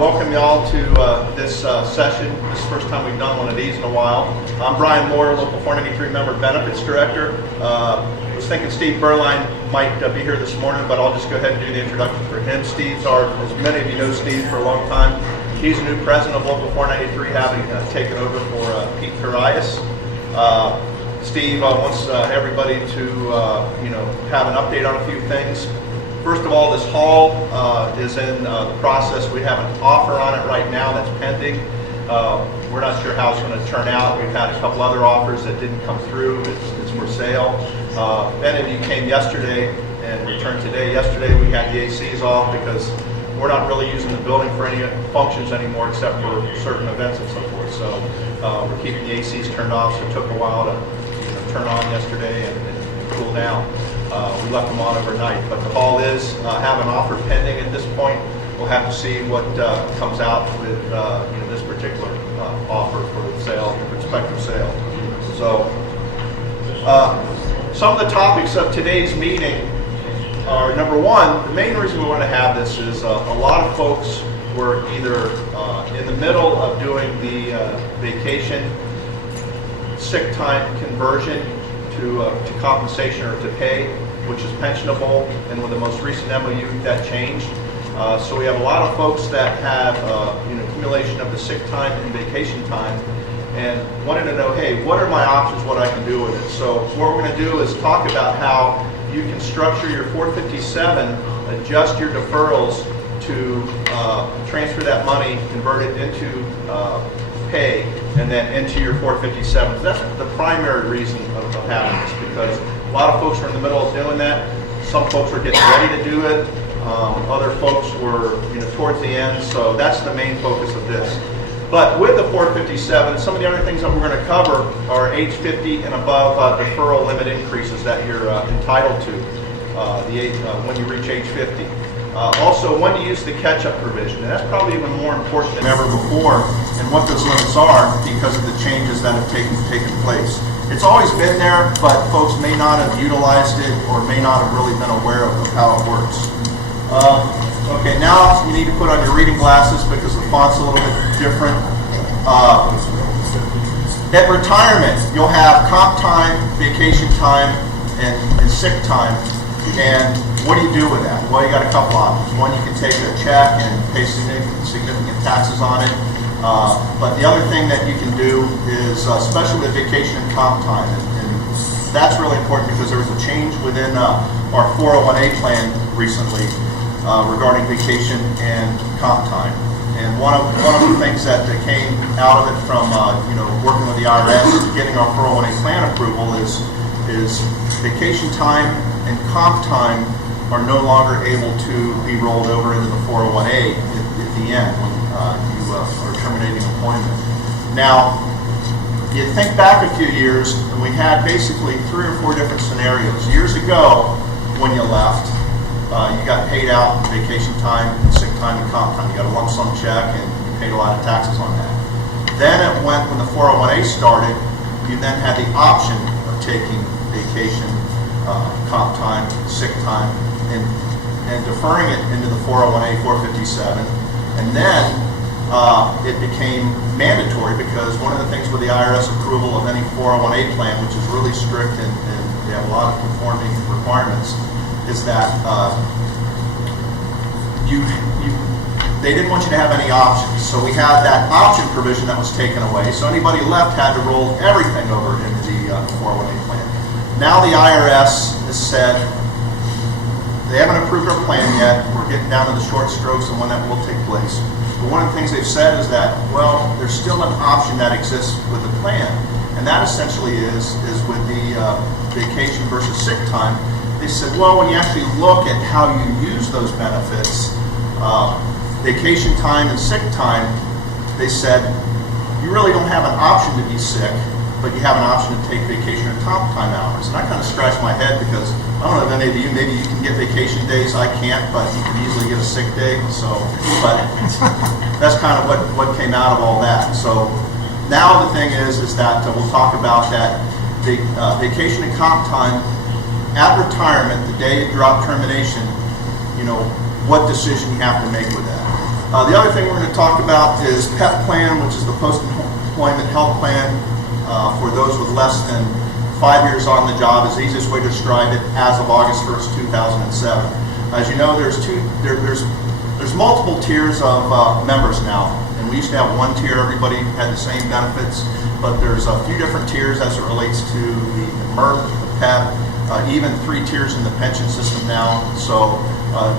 Welcome y'all to this session. This is the first time we've done one of these in a while. I'm Brian Moore, Local 493 Member Benefits Director. I was thinking Steve Berline might be here this morning, but I'll just go ahead and do the introduction for him. Steve's as many of you know Steve for a long time. He's the new president of Local 493, having taken over for Pete Carias. Steve wants everybody to have an update on a few things. First of all, this hall is in the process. We have an offer on it right now that's pending. We're not sure how it's going to turn out. We've had a couple other offers that didn't come through. It's for sale. Many of you came yesterday and returned today. Yesterday we had the ACs off because we're not really using the building for any functions anymore except for certain events and so forth. So we're keeping the ACs turned off, so it took a while to turn on yesterday and cool down. We left them on overnight, but the hall is have an offer pending at this point. We'll have to see what comes out with this particular offer for the sale, prospective sale. So some of the topics of today's meeting are, number one, the main reason we want to have this is a lot of folks were either in the middle of doing the vacation sick time conversion to compensation or to pay, which is pensionable, and with the most recent MOU that changed. So we have a lot of folks that have accumulation of the sick time and vacation time and wanted to know, hey, what are my options, what I can do with it? So what we're going to do is talk about how you can structure your 457, adjust your deferrals to transfer that money, convert it into pay, and then into your 457. That's the primary reason of having this, because a lot of folks are in the middle of doing that. Some folks are getting ready to do it. Other folks were towards the end, so that's the main focus of this. But with the 457, some of the other things that we're going to cover are age 50 and above deferral limit increases that you're entitled to when you reach age 50. Also, when to use the catch-up provision, and that's probably even more important than ever before, and what those limits are because of the changes that have taken place. It's always been there, but folks may not have utilized it or may not have really been aware of how it works. Okay, now you need to put on your reading glasses because the font's a little bit different. At retirement, you'll have comp time, vacation time, and sick time. And what do you do with that? Well, you got a couple options. One, you can take a check and pay significant taxes on it. But the other thing that you can do is especially the vacation and comp time. And that's really important because there was a change within our 401A plan recently regarding vacation and comp time. And one of the things that came out of it from working with the IRS, getting our 401A plan approval is vacation time and comp time are no longer able to be rolled over into the 401A at the end when you are terminating employment. Now, you think back a few years, and we had basically 3 or 4 different scenarios. Years ago, when you left, you got paid out vacation time, sick time, and comp time. You got a lump sum check, and you paid a lot of taxes on that. Then it went, when the 401A started, you then had the option of taking vacation, comp time, sick time, and deferring it into the 401A 457. And then it became mandatory because one of the things with the IRS approval of any 401A plan, which is really strict and they have a lot of conforming requirements, is that they didn't want you to have any options. So we had that option provision that was taken away. So anybody left had to roll everything over into the 401A plan. Now the IRS has said they haven't approved our plan yet. We're getting down to the short strokes and when that will take place. But one of the things they've said is that, well, there's still an option that exists with the plan. And that essentially is with the vacation versus sick time. They said, well, when you actually look at how you use those benefits, vacation time and sick time, they said, you really don't have an option to be sick, but you have an option to take vacation or comp time hours. And I kind of scratched my head because I don't know if any of you, maybe you can get vacation days, I can't, but you can easily get a sick day. So, but that's kind of what came out of all that. So now the thing is that we'll talk about that vacation and comp time at retirement, the day you drop termination, what decision you have to make with that. The other thing we're going to talk about is PEP plan, which is the post-employment health plan for those with less than 5 years on the job, is the easiest way to describe it as of August 1st, 2007. As you know, there's multiple tiers of members now, and we used to have one tier, everybody had the same benefits, but there's a few different tiers as it relates to the MERP, the PEP, even 3 tiers in the pension system now. So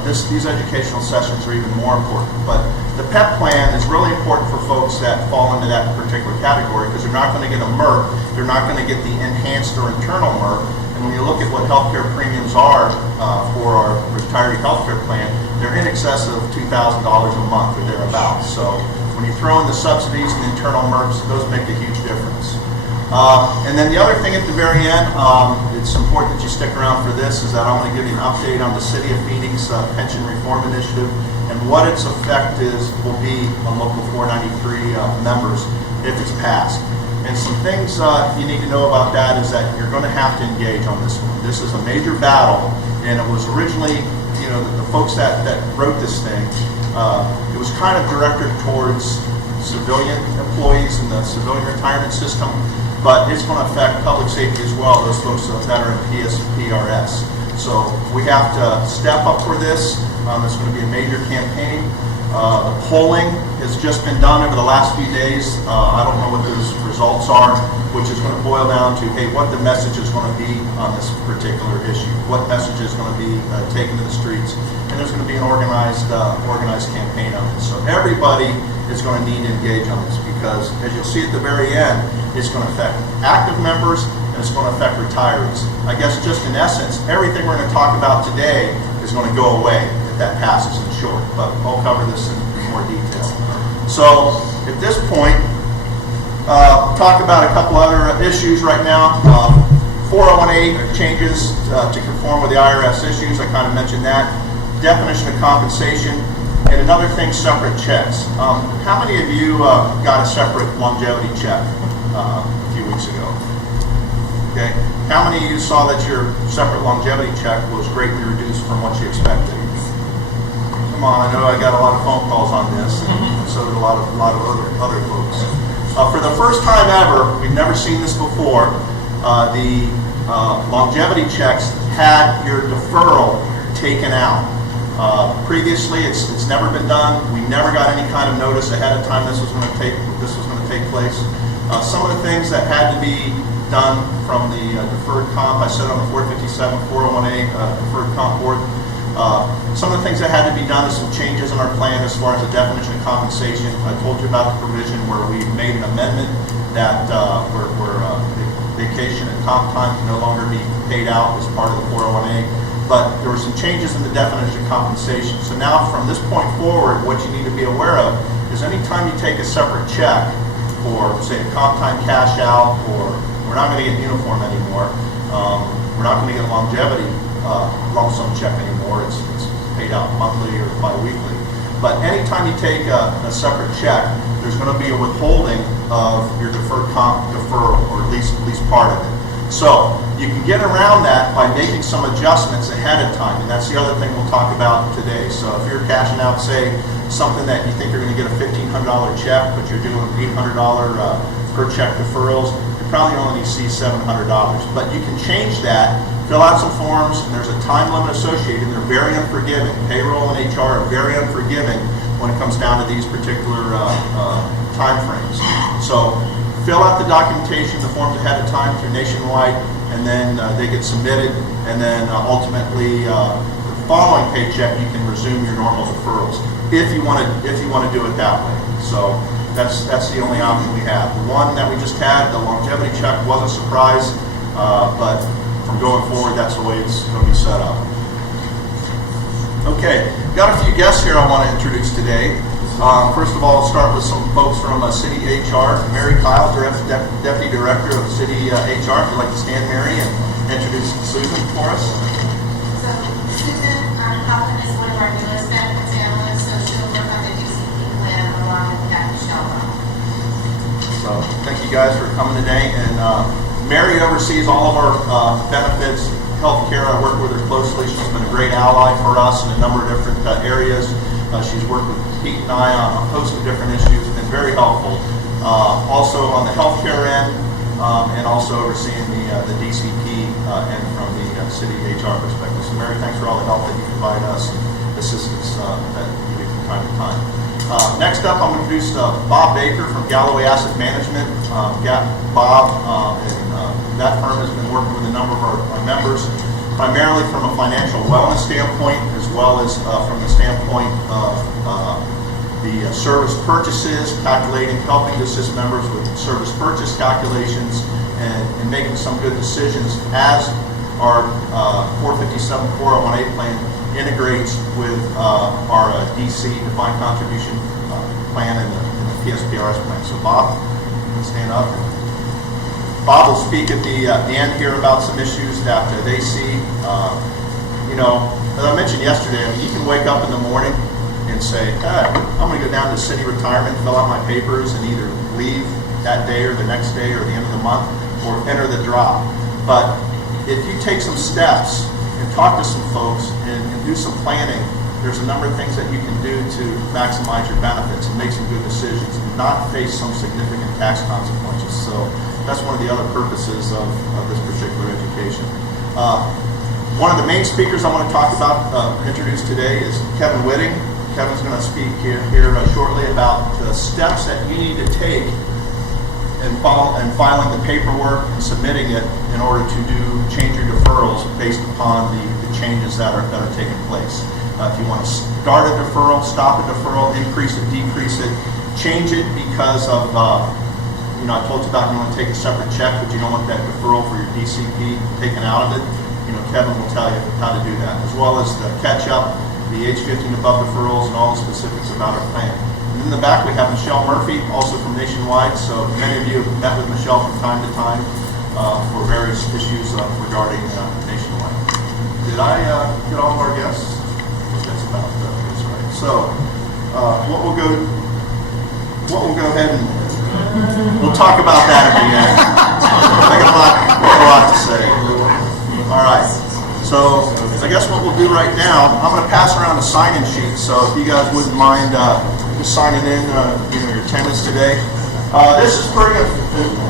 these educational sessions are even more important. But the PEP plan is really important for folks that fall into that particular category, because they're not going to get a MERP, they're not going to get the enhanced or internal MERP. And when you look at what healthcare premiums are for our retiree healthcare plan, they're in excess of $2,000 a month or thereabouts. So when you throw in the subsidies and the internal MERPs, those make a huge difference. And then the other thing at the very end, it's important that you stick around for this, is that I'm going to give you an update on the City of Phoenix Pension Reform Initiative and what its effect will be on Local 493 members if it's passed. And some things you need to know about that is that you're going to have to engage on this one. This is a major battle, and it was originally, the folks that wrote this thing, it was kind of directed towards civilian employees in the civilian retirement system, but it's going to affect public safety as well, those folks that are in PRS. So we have to step up for this. It's going to be a major campaign. The polling has just been done over the last few days. I don't know what those results are, which is going to boil down to, hey, what the message is going to be on this particular issue, what message is going to be taken to the streets, and there's going to be an organized campaign on this. So everybody is going to need to engage on this, because as you'll see at the very end, it's going to affect active members and it's going to affect retirees. I guess just in essence, everything we're going to talk about today is going to go away if that passes in short, but I'll cover this in more detail. So at this point, talk about a couple other issues right now. 401A changes to conform with the IRS issues, I kind of mentioned that. Definition of compensation, and another thing, separate checks. How many of you got a separate longevity check a few weeks ago? Okay. How many of you saw that your separate longevity check was greatly reduced from what you expected? Come on, I know I got a lot of phone calls on this, and so did a lot of other folks. For the first time ever, we've never seen this before, the longevity checks had your deferral taken out. Previously, it's never been done. We never got any kind of notice ahead of time this was going to take place. Some of the things that had to be done from the deferred comp, I said on the 457 401A deferred comp board. Some of the things that had to be done is some changes in our plan as far as the definition of compensation. I told you about the provision where we made an amendment that where vacation and comp time can no longer be paid out as part of the 401A. But there were some changes in the definition of compensation. So now from this point forward, what you need to be aware of is anytime you take a separate check for, say, a comp time cash out, or we're not going to get uniform anymore, we're not going to get a longevity lump sum check anymore. It's paid out monthly or bi-weekly. But anytime you take a separate check, there's going to be a withholding of your deferred comp deferral, or at least part of it. So you can get around that by making some adjustments ahead of time, and that's the other thing we'll talk about today. So if you're cashing out, say, something that you think you're going to get a $1,500 check, but you're doing $800 per check deferrals, you probably only see $700. But you can change that, fill out some forms, and there's a time limit associated, and they're very unforgiving. Payroll and HR are very unforgiving when it comes down to these particular time frames. So fill out the documentation, the forms ahead of time through Nationwide, and then they get submitted, and then ultimately the following paycheck you can resume your normal deferrals if you want to do it that way. So that's the only option we have. The one that we just had, the longevity check, was a surprise, but from going forward, that's the way it's going to be set up. Okay, got a few guests here I want to introduce today. First of all, I'll start with some folks from City HR. Mary Kyle, Deputy Director of City HR. If you'd like to stand, Mary, and introduce Susan for us. So Susan Coughlin is one of our newest benefits analysts, so she'll work on the DCP plan along with Dr. Shelba. So thank you guys for coming today. And Mary oversees all of our benefits, healthcare. I work with her closely. She's been a great ally for us in a number of different areas. She's worked with Pete and I on a host of different issues, been very helpful. Also on the healthcare end, and also overseeing the DCP and from the city HR perspective. So Mary, thanks for all the help that you provide us and assistance that you do from time to time. Next up, I'm going to introduce Bob Baker from Galloway Asset Management. Bob and that firm has been working with a number of our members, primarily from a financial wellness standpoint, as well as from the standpoint of the service purchases, helping to assist members with service purchase calculations, and making some good decisions as our 457 401A plan integrates with our DC, defined contribution plan, and the PSPRS plan. So Bob, you can stand up. Bob will speak at the end here about some issues that they see. As I mentioned yesterday, you can wake up in the morning and say, hey, I'm going to go down to city retirement, fill out my papers, and either leave that day or the next day or the end of the month, or enter the drop. But if you take some steps and talk to some folks and do some planning, there's a number of things that you can do to maximize your benefits and make some good decisions and not face some significant tax consequences. So that's one of the other purposes of this particular education. One of the main speakers I want to talk about, introduce today, is Kevin Whitting. Kevin's going to speak here shortly about the steps that you need to take in filing the paperwork and submitting it in order to change your deferrals based upon the changes that are taking place. If you want to start a deferral, stop a deferral, increase it, decrease it, change it because of, I told you about you want to take a separate check, but you don't want that deferral for your DCP taken out of it. Kevin will tell you how to do that, as well as the catch up, the age 15 and above deferrals, and all the specifics about our plan. And in the back we have Michelle Murphy, also from Nationwide. So many of you have met with Michelle from time to time for various issues regarding Nationwide. Did I get all of our guests? That's about that's right. So what we'll go ahead and we'll talk about that at the end. I got a lot to say. All right. So I guess what we'll do right now, I'm going to pass around a sign-in sheet. So if you guys wouldn't mind just signing in, your attendance today. This is pretty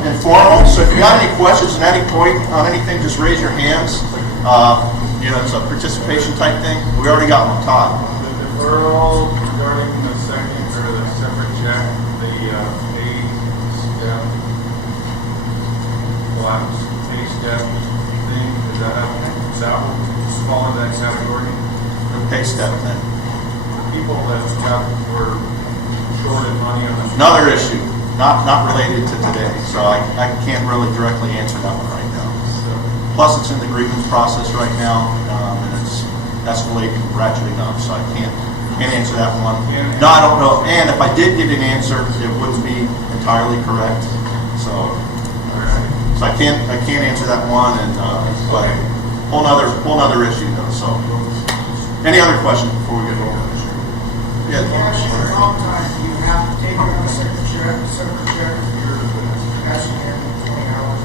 informal. So if you got any questions at any point on anything, just raise your hands. It's a participation type thing. We already got one, Todd. The deferral regarding the second or the separate check, the pay step, pay step thing, is that fall in that category? The pay step thing. The people that were shorted money on the another issue, not related to today. So I can't really directly answer that one right now. Plus, it's in the grievance process right now, and it's escalating, ratcheting up, so I can't answer that one. No, I don't know. And if I did give you an answer, it wouldn't be entirely correct. So I can't answer that one. And but whole nother issue though. So, any other questions before we get over this? Yeah. You have to take a separate check if you're passing in 20 hours.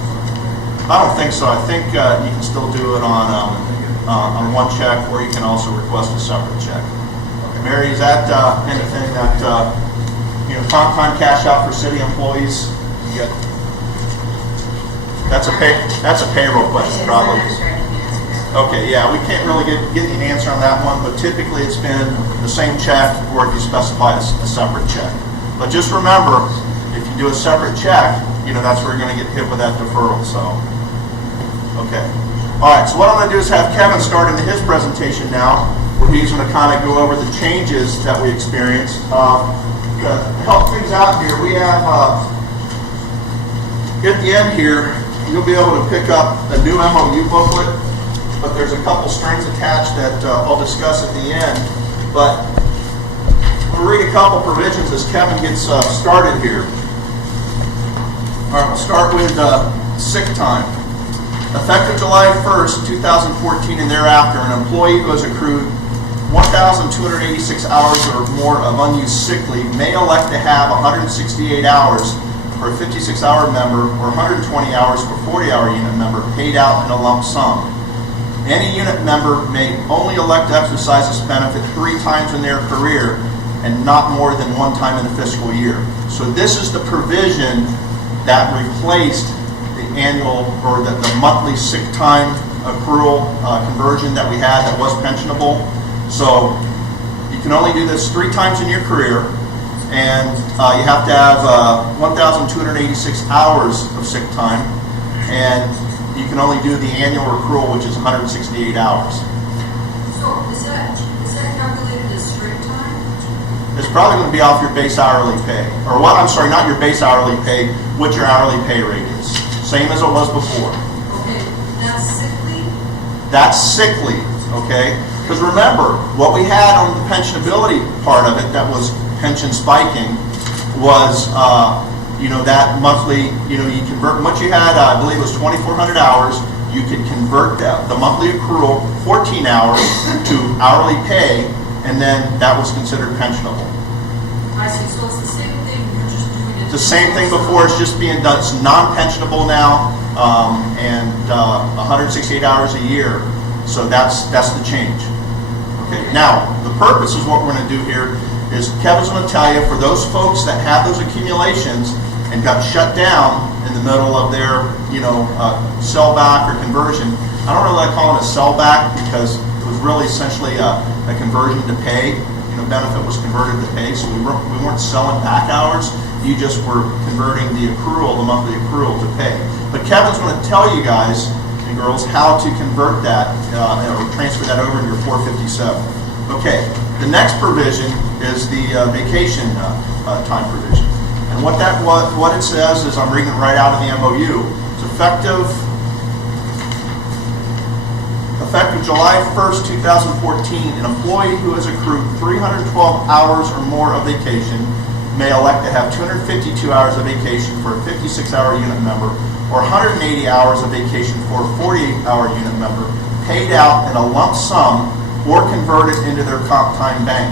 I don't think so. I think you can still do it on one check, or you can also request a separate check. Okay. Mary, is that anything that comp time cash out for city employees? That's a payroll question, probably. Okay, yeah, we can't really get an answer on that one, but typically it's been the same check, or if you specify a separate check. But just remember, if you do a separate check, that's where you're going to get hit with that deferral. So, okay. All right, so what I'm going to do is have Kevin start into his presentation now, where he's going to kind of go over the changes that we experienced. To help things out here, we have, at the end here, you'll be able to pick up a new MOU booklet, but there's a couple strings attached that I'll discuss at the end. But we'll read a couple provisions as Kevin gets started here. All right, we'll start with sick time. Effective July 1st, 2014 and thereafter, an employee who has accrued 1,286 hours or more of unused sick leave may elect to have 168 hours for a 56-hour member or 120 hours for a 40-hour unit member paid out in a lump sum. Any unit member may only elect to exercise this benefit 3 times in their career and not more than 1 time in the fiscal year. So this is the provision that replaced the annual or the monthly sick time accrual conversion that we had that was pensionable. So you can only do this 3 times in your career, and you have to have 1,286 hours of sick time, and you can only do the annual accrual, which is 168 hours. So is that calculated as straight time? It's probably going to be off your base hourly pay. Or what? I'm sorry, not your base hourly pay, what your hourly pay rate is. Same as it was before. Okay, that's sick leave? That's sick leave, okay? Because remember, what we had on the pensionability part of it that was pension spiking was, that monthly, you convert, once you had, I believe it was 2,400 hours, you could convert the monthly accrual, 14 hours, to hourly pay, and then that was considered pensionable. I see, so it's the same thing, you're just doing it. It's the same thing before, it's just being done, it's non-pensionable now, and 168 hours a year, so that's the change. Okay, now, the purpose is what we're going to do here is Kevin's going to tell you, for those folks that have those accumulations and got shut down in the middle of their, sellback or conversion. I don't really like calling it a sellback because it was really essentially a conversion to pay. Benefit was converted to pay, so we weren't selling back hours. You just were converting the accrual, the monthly accrual, to pay. But Kevin's going to tell you guys and girls how to convert that or transfer that over to your 457. Okay, the next provision is the vacation time provision. And what it says is, I'm reading it right out of the MOU, it's effective July 1st, 2014, an employee who has accrued 312 hours or more of vacation may elect to have 252 hours of vacation for a 56-hour unit member or 180 hours of vacation for a 48-hour unit member paid out in a lump sum or converted into their comp time bank.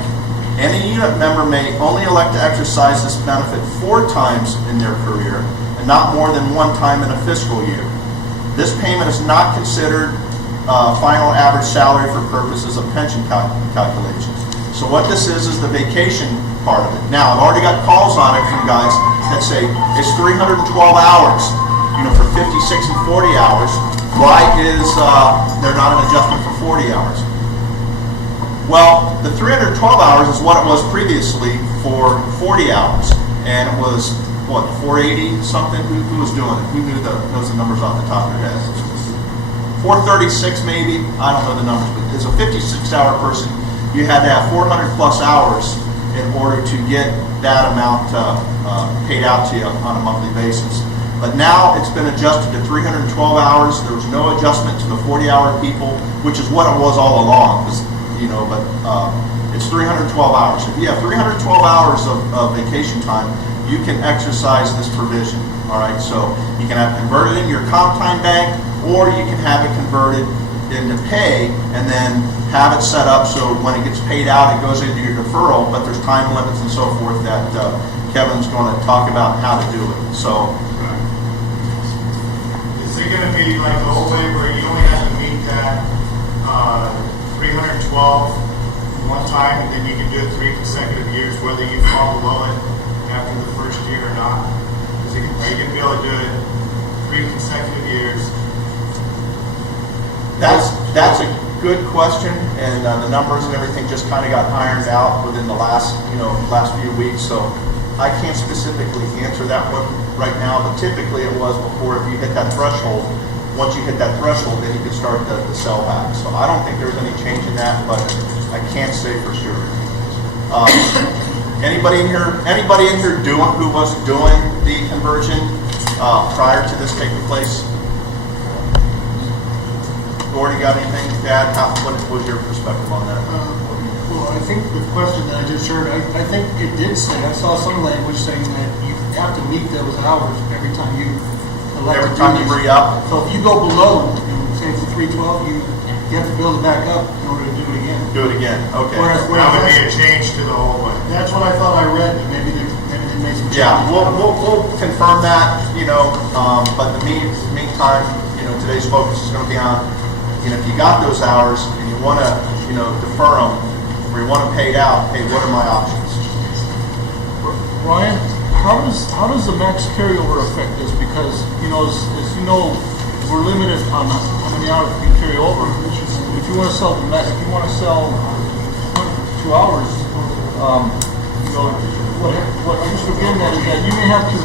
Any unit member may only elect to exercise this benefit 4 times in their career and not more than 1 time in a fiscal year. This payment is not considered final average salary for purposes of pension calculations. So what this is the vacation part of it. Now, I've already got calls on it from guys that say it's 312 hours, for 56 and 40 hours. Why is there not an adjustment for 40 hours? Well, the 312 hours is what it was previously for 40 hours. And it was, 480 something? Who was doing it? Who knows the numbers off the top of their head? 436 maybe? I don't know the numbers, but as a 56-hour person, you had to have 400 plus hours in order to get that amount paid out to you on a monthly basis. But now it's been adjusted to 312 hours. There was no adjustment to the 40-hour people, which is what it was all along. But it's 312 hours. If you have 312 hours of vacation time, you can exercise this provision. All right, so you can have it converted in your comp time bank, or you can have it converted into pay and then have it set up so when it gets paid out, it goes into your deferral, but there's time limits and so forth that Kevin's going to talk about how to do it. So, is it going to be like the old way where you only have to meet that 312 one time and then you can do it 3 consecutive years, whether you fall below it after the first year or not? Are you going to be able to do it 3 consecutive years? That's a good question, and the numbers and everything just kind of got ironed out within the last few weeks. So I can't specifically answer that one right now, but typically it was before. If you hit that threshold, once you hit that threshold, then you can start the sell back. So I don't think there's any change in that, but I can't say for sure. Anybody in here who was doing the conversion prior to this taking place? Gordy, got anything to add? What was your perspective on that? Well, I think the question that I just heard, I think it did say, I saw some language saying that you have to meet those hours every time you elect Every to time do you this. re-up? So if you go below, say it's a 312, you have to build it back up in order to do it again. Do it again. Okay. That would be a change to the whole way. That's what I thought I read, but maybe they made some changes. Yeah, we'll confirm that, but in the meantime, today's focus is going to be on if you got those hours and you want to, defer them, or you want them paid out, hey, what are my options? Ryan, how does the max carryover affect this? Because, as you know, we're limited on how many hours we can carry over. If you want to sell 2 hours, what Mr. getting at is that you may have to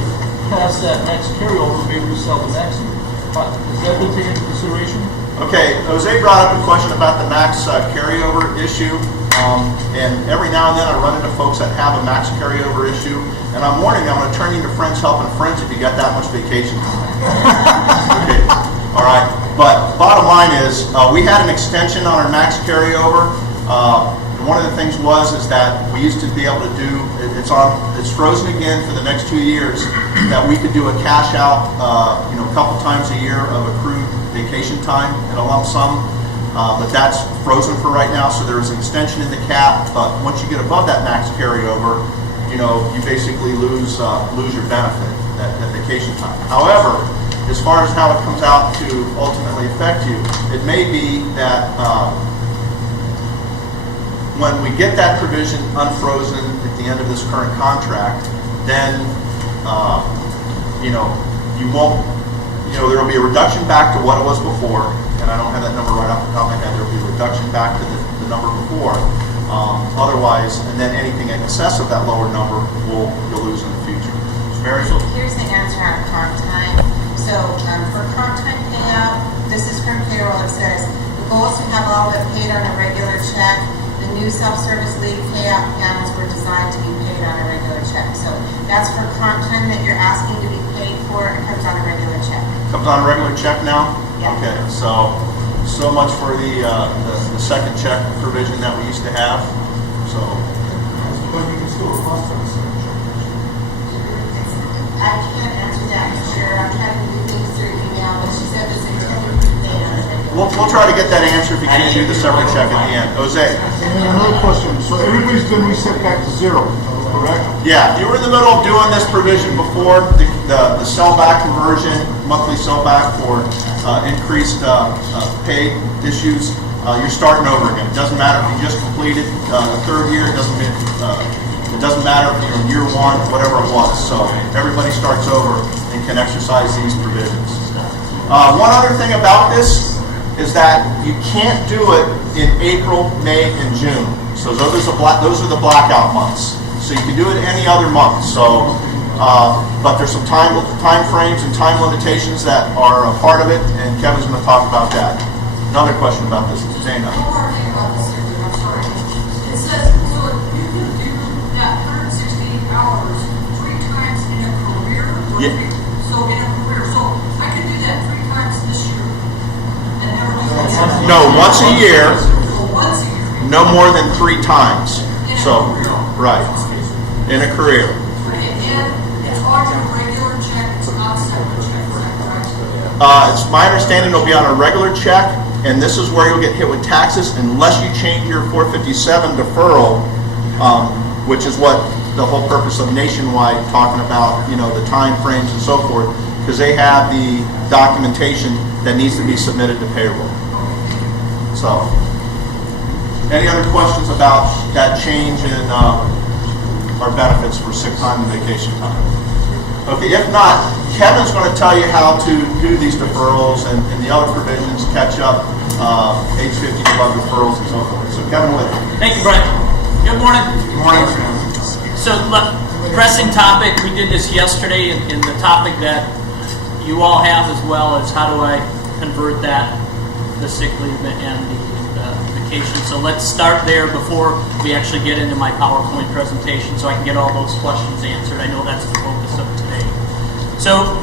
pass that max carryover, maybe to sell the maximum. Has that been taken into consideration? Okay, Jose brought up a question about the max carryover issue, and every now and then I run into folks that have a max carryover issue, and I'm warning you, I'm going to turn you to Friends Helping Friends if you got that much vacation time. Okay, all right, but bottom line is, we had an extension on our max carryover. And one of the things is that we used to be able to do, it's frozen again for the next 2 years, that we could do a cash out, a couple times a year of accrued vacation time in a lump sum, but that's frozen for right now. So there's an extension in the cap, but once you get above that max carryover, you basically lose your benefit, that vacation time. However, as far as how it comes out to ultimately affect you, it may be that when we get that provision unfrozen at the end of this current contract, then you won't. There will be a reduction back to what it was before, and I don't have that number right off the top of my head. There will be a reduction back to the number before. Otherwise, and then anything in excess of that lower number you'll lose in the future. Mary? So here's the answer on comp time. So for comp time payout, this is from payroll. It says the goal is to have all of it paid on a regular check. The new self-service leave payout panels were designed to be paid on a regular check. So that's for comp time that you're asking to be paid for. It comes on a regular check. Comes on a regular check now? Yeah. Okay, so much for the second check provision that we used to have. So But you can still request on the second check. I can't answer that for sure. I'm trying to do things through email, but she said it's intended to be paid on a regular. we'll try to get that answer if you can't do the separate check at the end. Jose? And another question, so everybody's been reset back to zero, correct? Yeah, you were in the middle of doing this provision before, the sellback conversion, monthly sellback for increased pay issues. You're starting over again. It doesn't matter if you just completed the third year. It doesn't matter if you're in year one, whatever it was. So everybody starts over and can exercise these provisions. One other thing about this is that you can't do it in April, May, and June. So those are the blackout months. So you can do it any other month. So, but there's some time frames and time limitations that are a part of it, and Kevin's going to talk about that. Another question about this, Dana. One more thing about this, I'm sorry. It says, so you can do that 168 hours 3 times in a career? Or Yeah. So in a career, so I can do that 3 times this year and never do that. No, once a year, So once a year. no more than 3 times. So, right, in a career. And it's on your regular check, it's not separate check, is that correct? It's my understanding it'll be on a regular check, and this is where you'll get hit with taxes unless you change your 457 deferral, which is what the whole purpose of Nationwide talking about, the time frames and so forth, because they have the documentation that needs to be submitted to payroll. So, any other questions about that change in our benefits for sick time and vacation time? Okay, if not, Kevin's going to tell you how to do these deferrals and the other provisions, catch up, age 50 and above deferrals and so forth. So Kevin Whit. Thank you, Brent. Good morning. Good morning. So, pressing topic, we did this yesterday, and the topic that you all have as well is how do I convert the sick leave and the vacation. So let's start there before we actually get into my PowerPoint presentation so I can get all those questions answered. I know that's the focus of today. So,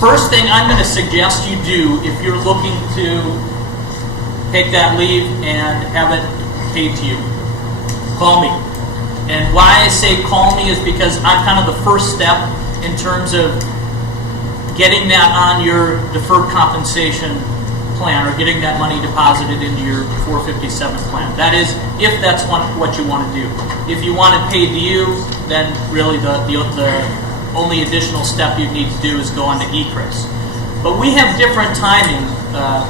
first thing I'm going to suggest you do if you're looking to take that leave and have it paid to you, call me. And why I say call me is because I'm kind of the first step in terms of getting that on your deferred compensation plan or getting that money deposited into your 457 plan. That is, if that's what you want to do. If you want it paid to you, then really the only additional step you need to do is go on to ECRIS. But we have different timing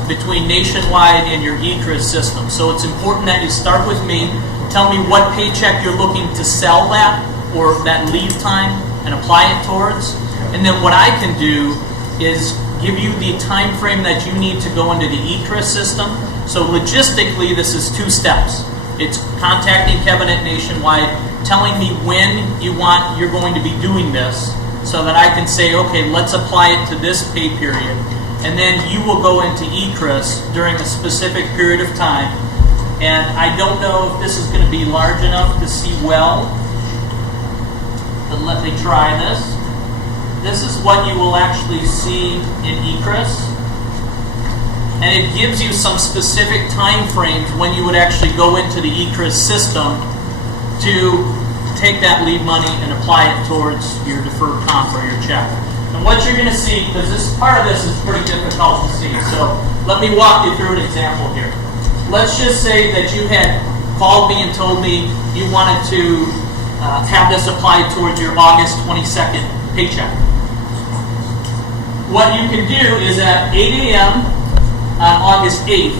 between Nationwide and your ECRIS system. So it's important that you start with me, tell me what paycheck you're looking to sell that or that leave time and apply it towards. And then what I can do is give you the time frame that you need to go into the ECRIS system. So logistically, this is 2 steps. It's contacting Kevin at Nationwide, telling me when you're going to be doing this, so that I can say, okay, let's apply it to this pay period. And then you will go into ECRIS during a specific period of time. And I don't know if this is going to be large enough to see well, but let me try this. This is what you will actually see in ECRIS. And it gives you some specific time frames when you would actually go into the ECRIS system to take that leave money and apply it towards your deferred comp or your check. And what you're going to see, because this part of this is pretty difficult to see, so let me walk you through an example here. Let's just say that you had called me and told me you wanted to have this applied towards your August 22nd paycheck. What you can do is at 8 a.m. on August 8th,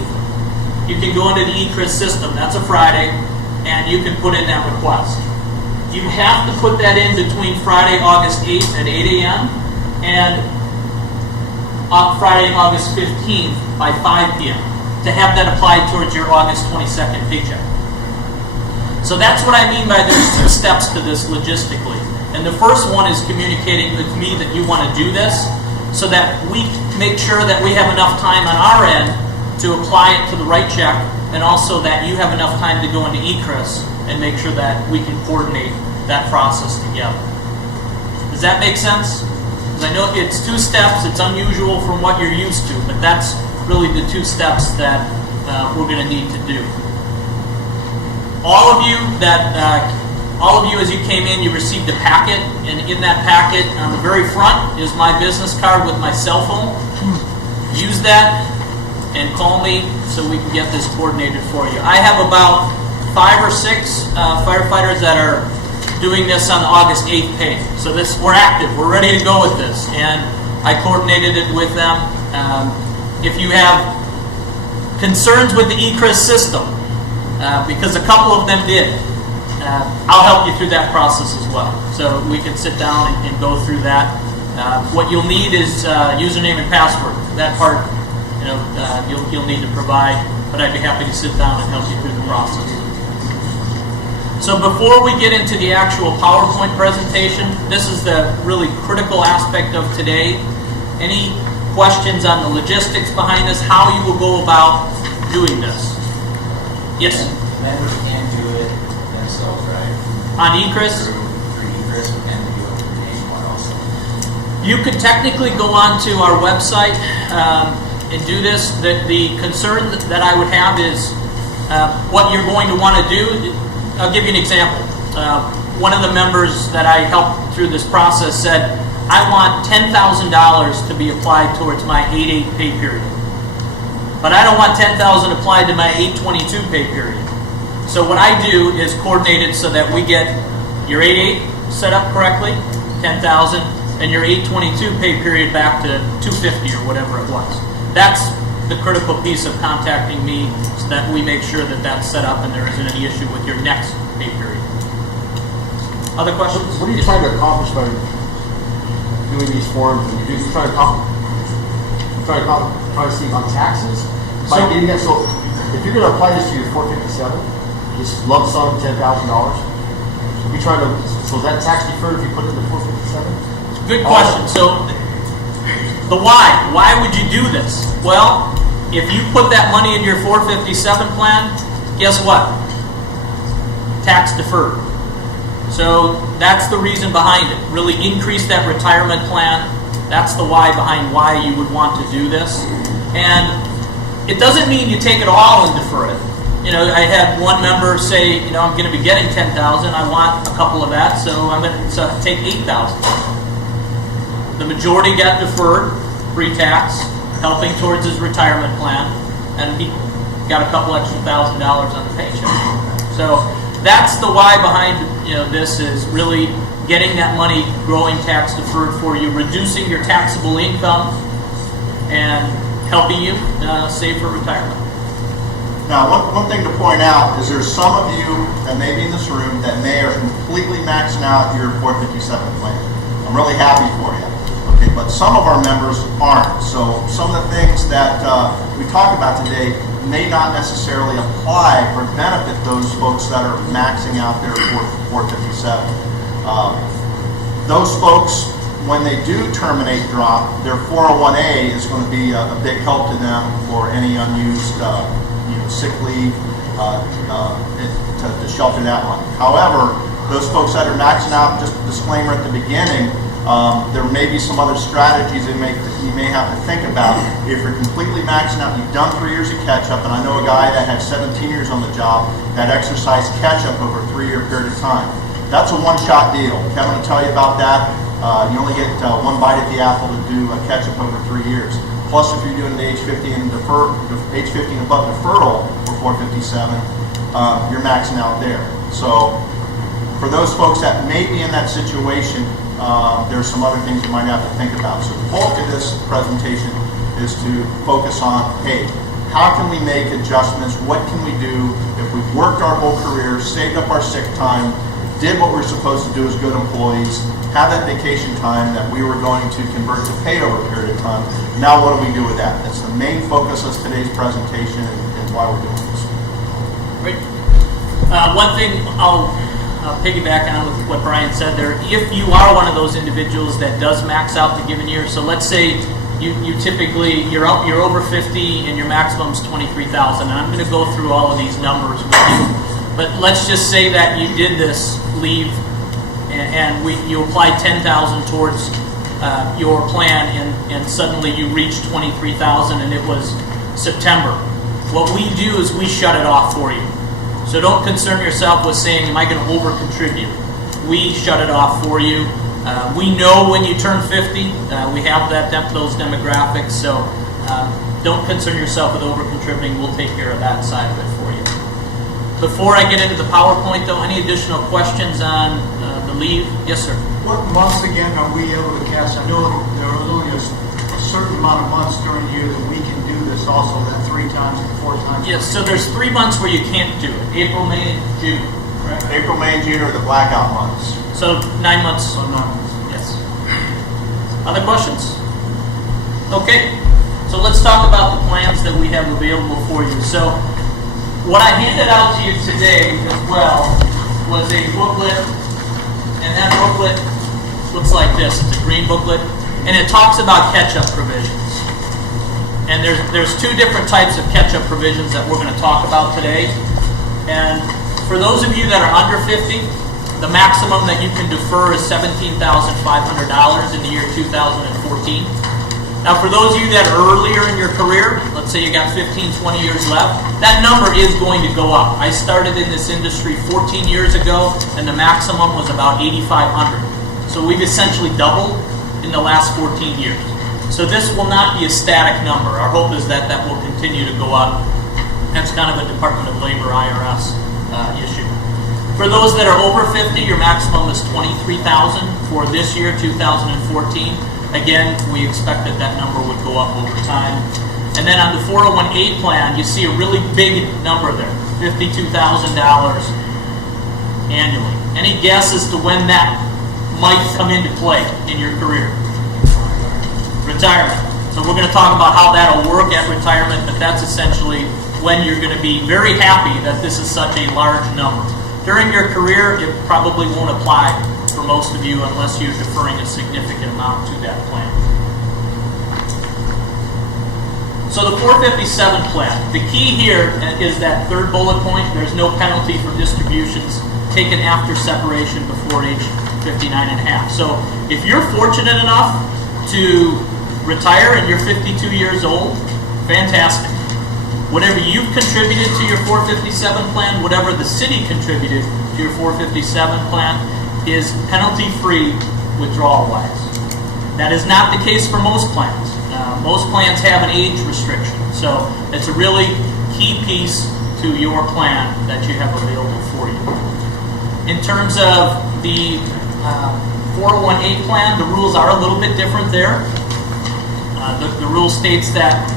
you can go into the ECRIS system, that's a Friday, and you can put in that request. You have to put that in between Friday, August 8th at 8 a.m. and Friday, August 15th by 5 p.m. to have that applied towards your August 22nd paycheck. So that's what I mean by there's 2 steps to this logistically. And the first one is communicating with me that you want to do this so that we make sure that we have enough time on our end to apply it to the right check, and also that you have enough time to go into ECRIS and make sure that we can coordinate that process together. Does that make sense? Because I know it's 2 steps, it's unusual from what you're used to, but that's really the 2 steps that we're going to need to do. All of you as you came in, you received a packet, and in that packet, on the very front, is my business card with my cell phone. Use that and call me so we can get this coordinated for you. I have about 5 or 6 firefighters that are doing this on the August 8th pay. So we're active, we're ready to go with this, and I coordinated it with them. If you have concerns with the ECRIS system, because a couple of them did, I'll help you through that process as well. So we can sit down and go through that. What you'll need is username and password. That part, you'll need to provide, but I'd be happy to sit down and help you through the process. So before we get into the actual PowerPoint presentation, this is the really critical aspect of today. Any questions on the logistics behind this, how you will go about doing this? Yes? Members can do it themselves, right? On ECRIS? Through ECRIS, and do it through Nationwide also. You could technically go on to our website and do this. The concern that I would have is what you're going to want to do. I'll give you an example. One of the members that I helped through this process said, I want $10,000 to be applied towards my 8/8 pay period. But I don't want $10,000 applied to my 8/22 pay period. So what I do is coordinate it so that we get your 8/8 set up correctly, 10,000, and your 8/22 pay period back to 250 or whatever it was. That's the critical piece of contacting me so that we make sure that that's set up and there isn't any issue with your next pay period. Other questions? What are you trying to accomplish by doing these forms? And you're trying to see on taxes? By getting that, so if you're going to apply this to your 457, this lump sum $10,000, you trying to, so is that tax deferred if you put it in the 457? Good question. So the why. Why would you do this? Well, if you put that money in your 457 plan, guess what? Tax deferred. So that's the reason behind it. Really increase that retirement plan. That's the why behind why you would want to do this. And it doesn't mean you take it all and defer it. I had one member say, I'm going to be getting $10,000. I want a couple of that, so I'm going to take $8,000. The majority got deferred, pre-tax, helping towards his retirement plan, and he got a couple extra $1,000 on the paycheck. So that's the why behind this is really getting that money growing tax deferred for you, reducing your taxable income, and helping you save for retirement. Now, one thing to point out is there's some of you that may be in this room that may are completely maxing out your 457 plan. I'm really happy for you. Okay, but some of our members aren't. So some of the things that we talk about today may not necessarily apply or benefit those folks that are maxing out their 457. Those folks, when they do terminate drop, their 401A is going to be a big help to them for any unused sick leave to shelter that one. However, those folks that are maxing out, just a disclaimer at the beginning, there may be some other strategies you may have to think about. If you're completely maxing out, you've done 3 years of catch-up, and I know a guy that had 17 years on the job that exercised catch-up over a 3-year period of time. That's a one-shot deal. Kevin will tell you about that. You only get one bite at the apple to do a catch-up over 3 years. Plus, if you're doing the age 50 and age 50 and above deferral for 457, you're maxing out there. So, for those folks that may be in that situation, there's some other things you might have to think about. So, the bulk of this presentation is to focus on, hey, how can we make adjustments? What can we do if we've worked our whole career, saved up our sick time, did what we're supposed to do as good employees, have that vacation time that we were going to convert to pay over a period of time. Now what do we do with that? That's the main focus of today's presentation and why we're doing this. Great. One thing I'll piggyback on with what Brian said there. If you are one of those individuals that does max out the given year, so let's say you typically, you're over 50 and your maximum is 23,000. And I'm going to go through all of these numbers with you. But let's just say that you did this leave and you applied 10,000 towards your plan and suddenly you reached 23,000 and it was September. What we do is we shut it off for you. So don't concern yourself with saying, am I going to over contribute? We shut it off for you. We know when you turn 50, we have those demographics, so don't concern yourself with over contributing. We'll take care of that side of it for you. Before I get into the PowerPoint, though, any additional questions on the leave? Yes, sir. What months again are we able to catch? I know there are only a certain amount of months during the year that we can do this also, that 3 times and 4 times. Yes, so there's 3 months where you can't do it. April, May, and June. Right? April, May, and June are the blackout months. So 9 months. So 9 months. Yes. Other questions? Okay, so let's talk about the plans that we have available for you. So what I handed out to you today as well was a booklet, and that booklet looks like this. It's a green booklet, and it talks about catch-up provisions. And there's 2 different types of catch-up provisions that we're going to talk about today. And for those of you that are under 50, the maximum that you can defer is $17,500 in the year 2014. Now, for those of you that are earlier in your career, let's say you got 15, 20 years left, that number is going to go up. I started in this industry 14 years ago, and the maximum was about $8,500. So we've essentially doubled in the last 14 years. So this will not be a static number. Our hope is that that will continue to go up. That's kind of a Department of Labor IRS issue. For those that are over 50, your maximum is $23,000 for this year, 2014. Again, we expect that number would go up over time. And then on the 401A plan, you see a really big number there, $52,000 annually. Any guess as to when that might come into play in your career? Retirement. So we're going to talk about how that'll work at retirement, but that's essentially when you're going to be very happy that this is such a large number. During your career, it probably won't apply for most of you unless you're deferring a significant amount to that plan. So the 457 plan, the key here is that 3rd bullet point. There's no penalty for distributions taken after separation before age 59 and a half. So if you're fortunate enough to retire and you're 52 years old, fantastic. Whatever you've contributed to your 457 plan, whatever the city contributed to your 457 plan, is penalty-free withdrawal-wise. That is not the case for most plans. Most plans have an age restriction, so it's a really key piece to your plan that you have available for you. In terms of the 401A plan, the rules are a little bit different there. The rule states that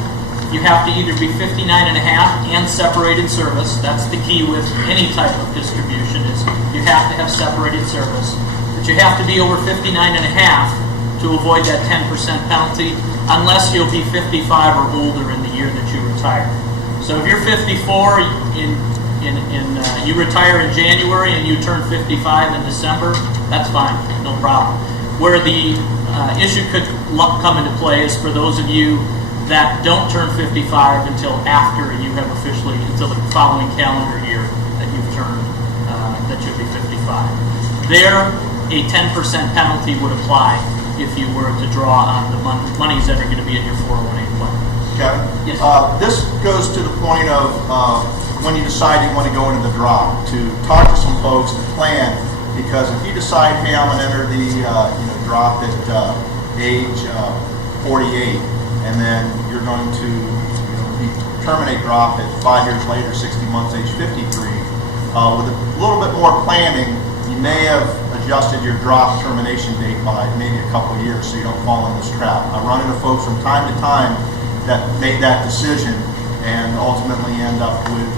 you have to either be 59 and a half and separated service. That's the key with any type of distribution is you have to have separated service. But you have to be over 59 and a half to avoid that 10% penalty unless you'll be 55 or older in the year that you retire. So if you're 54, you retire in January and you turn 55 in December, that's fine, no problem. Where the issue could come into play is for those of you that don't turn 55 until after you have officially, until the following calendar year that you've turned, that you'll be 55. There, a 10% penalty would apply if you were to draw on the monies that are going to be in your 401A plan. Kevin? Yes. This goes to the point of when you decide you want to go into the drop, to talk to some folks to plan, because if you decide, hey, I'm going to enter the drop at age 48, and then you're going to terminate drop at 5 years later, 60 months, age 53, with a little bit more planning, you may have adjusted your drop termination date by maybe a couple of years so you don't fall in this trap. I run into folks from time to time that made that decision and ultimately end up with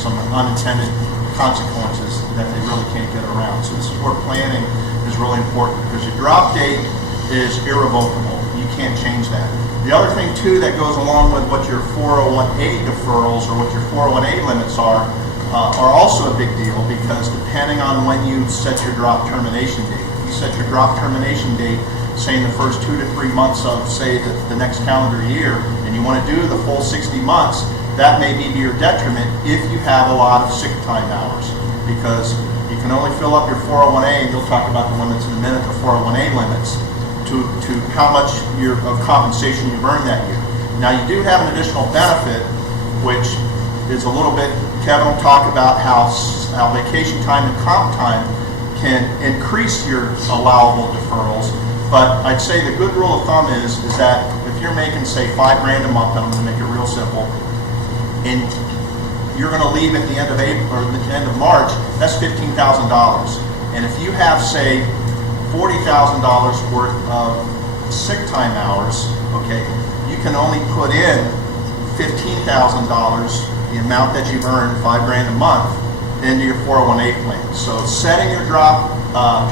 some unintended consequences that they really can't get around. So this is where planning is really important, because your drop date is irrevocable. You can't change that. The other thing too that goes along with what your 401A deferrals or what your 401A limits are also a big deal, because depending on when you set your drop termination date, if you set your drop termination date, say in the first 2 to 3 months of, say, the next calendar year, and you want to do the full 60 months, that may be to your detriment if you have a lot of sick time hours, because you can only fill up your 401A, and you'll talk about the limits in a minute, the 401A limits, to how much of compensation you've earned that year. Now, you do have an additional benefit, which is a little bit, Kevin will talk about how vacation time and comp time can increase your allowable deferrals. But I'd say the good rule of thumb is that if you're making, say, $5,000 a month, and I'm going to make it real simple, and you're going to leave at the end of April or the end of March, that's $15,000. And if you have, say, $40,000 worth of sick time hours, okay, you can only put in $15,000, the amount that you've earned, $5,000 a month, into your 401A plan. So setting your drop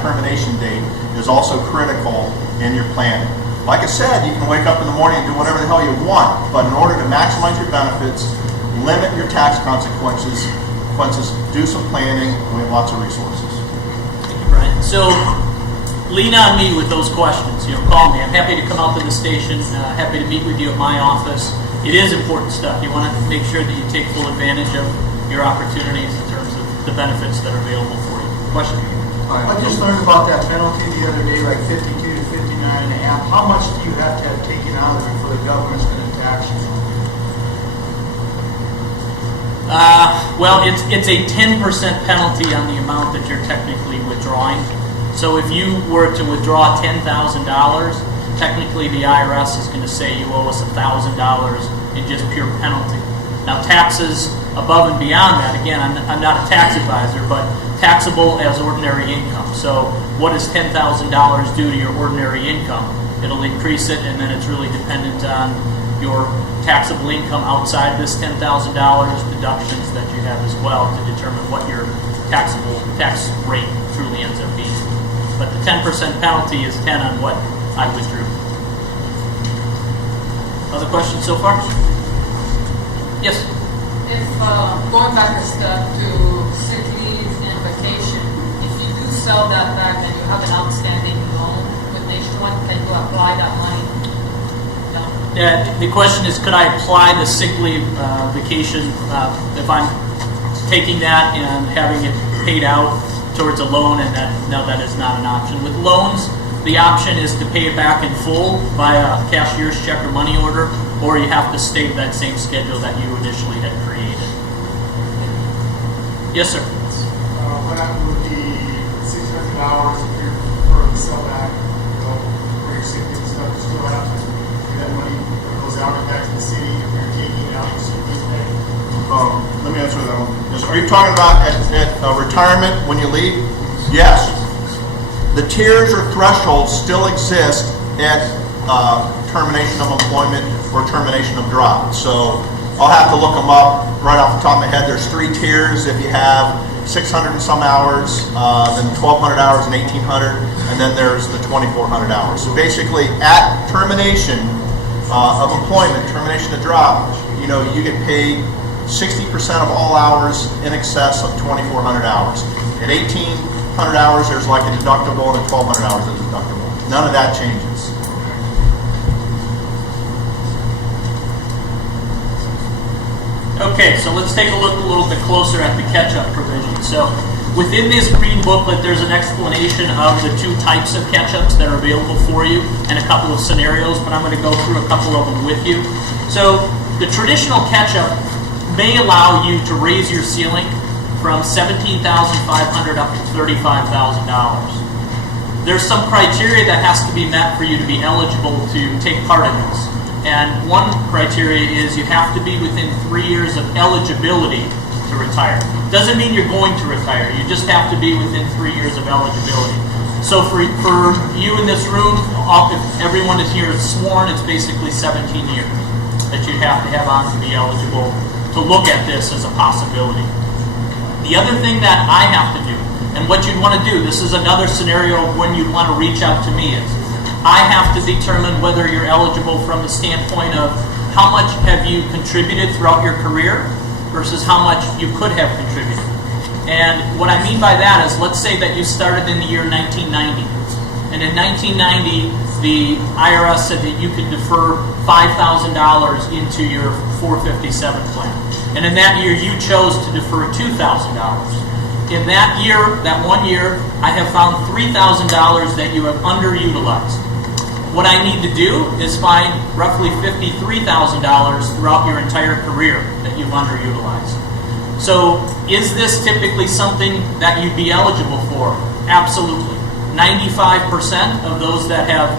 termination date is also critical in your planning. Like I said, you can wake up in the morning and do whatever the hell you want, but in order to maximize your benefits, limit your tax consequences, do some planning. We have lots of resources. Thank you, Brian. So lean on me with those questions. Call me. I'm happy to come out to the station. Happy to meet with you at my office. It is important stuff. You want to make sure that you take full advantage of your opportunities in terms of the benefits that are available for you. Question? I just learned about that penalty the other day, like 52 to 59 and a half. How much do you have to have taken out of it before the government's going to tax you? Well, it's a 10% penalty on the amount that you're technically withdrawing. So if you were to withdraw $10,000, technically the IRS is going to say you owe us $1,000 in just pure penalty. Now, taxes above and beyond that, again, I'm not a tax advisor, but taxable as ordinary income. So what does $10,000 do to your ordinary income? It'll increase it, and then it's really dependent on your taxable income outside this $10,000, deductions that you have as well to determine what your taxable tax rate truly ends up being. But the 10% penalty is 10 on what I withdrew. Other questions so far? Yes? If, going back a step to sick leave and vacation, if you do sell that back and you have an outstanding loan with Nationwide, can you apply that money? No? Yeah, the question is, could I apply the sick leave vacation if I'm taking that and having it paid out towards a loan, and that is not an option. With loans, the option is to pay it back in full by a cashier's check or money order, or you have to stay to that same schedule that you initially had created. Yes, sir. What happened with the $600 if you're for the sell back, for your sick leave and stuff, you still have to pay that money that goes out and back to the city if you're taking out your sick leave pay? Let me answer that one. Are you talking about at retirement when you leave? Yes. The tiers or thresholds still exist at termination of employment or termination of drop. So I'll have to look them up right off the top of my head. There's 3 tiers. If you have 600 and some hours, then 1,200 hours and 1,800, and then there's the 2,400 hours. So basically, at termination of employment, termination of drop, you get paid 60% of all hours in excess of 2,400 hours. At 1,800 hours, there's like a deductible, and at 1,200 hours, there's a deductible. None of that changes. Okay, so let's take a look a little bit closer at the catch-up provision. So within this green booklet, there's an explanation of the 2 types of catch-ups that are available for you and a couple of scenarios, but I'm going to go through a couple of them with you. So the traditional catch-up may allow you to raise your ceiling from $17,500 up to $35,000. There's some criteria that has to be met for you to be eligible to take part in this. And one criteria is you have to be within 3 years of eligibility to retire. Doesn't mean you're going to retire. You just have to be within 3 years of eligibility. So for you in this room, if everyone is here sworn, it's basically 17 years that you have to have on to be eligible to look at this as a possibility. The other thing that I have to do, and what you'd want to do, this is another scenario of when you'd want to reach out to me, is I have to determine whether you're eligible from the standpoint of how much have you contributed throughout your career versus how much you could have contributed. And what I mean by that is, let's say that you started in the year 1990. And in 1990, the IRS said that you could defer $5,000 into your 457 plan. And in that year, you chose to defer $2,000. In that year, that 1 year, I have found $3,000 that you have underutilized. What I need to do is find roughly $53,000 throughout your entire career that you've underutilized. So is this typically something that you'd be eligible for? Absolutely. 95% of those that have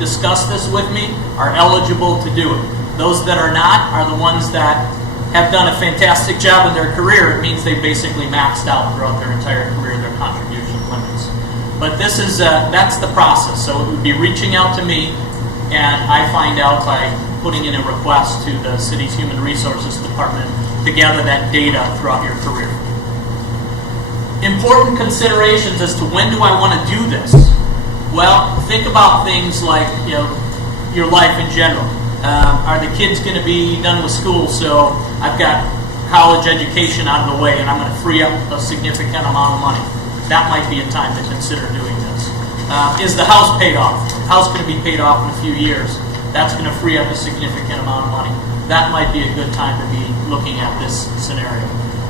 discussed this with me are eligible to do it. Those that are not are the ones that have done a fantastic job in their career. It means they basically maxed out throughout their entire career their contribution limits. But this is that's the process. So it would be reaching out to me, and I find out by putting in a request to the city's Human Resources Department to gather that data throughout your career. Important considerations as to when do I want to do this? Well, think about things like your life in general. Are the kids going to be done with school? So I've got college education out of the way, and I'm going to free up a significant amount of money. That might be a time to consider doing this. Is the house paid off? The house going to be paid off in a few years. That's going to free up a significant amount of money. That might be a good time to be looking at this scenario.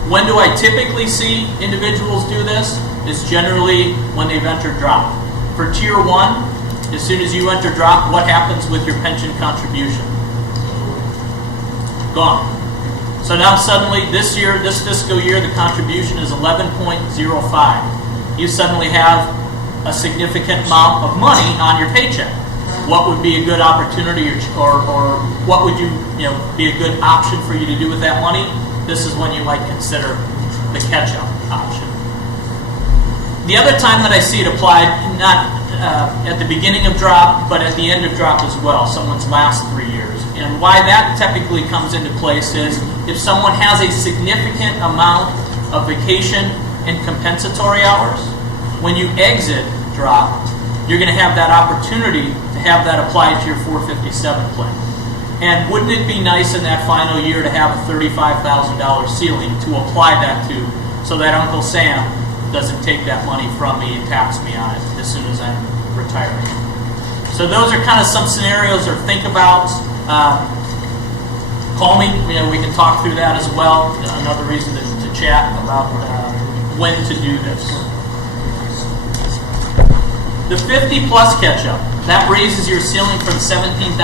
When do I typically see individuals do this? Is generally when they've entered drop. For Tier 1, as soon as you enter drop, what happens with your pension contribution? Gone. So now suddenly this fiscal year, the contribution is 11.05. You suddenly have a significant amount of money on your paycheck. What would be a good opportunity or what would be a good option for you to do with that money? This is when you might consider the catch-up option. The other time that I see it applied, not at the beginning of drop, but at the end of drop as well, someone's last 3 years. And why that typically comes into place is if someone has a significant amount of vacation and compensatory hours, when you exit drop, you're going to have that opportunity to have that applied to your 457 plan. And wouldn't it be nice in that final year to have a $35,000 ceiling to apply that to, so that Uncle Sam doesn't take that money from me and tax me on it as soon as I'm retiring? So those are kind of some scenarios to think about. Call me, we can talk through that as well. Another reason to chat about when to do this. The 50 plus catch-up, that raises your ceiling from $17,500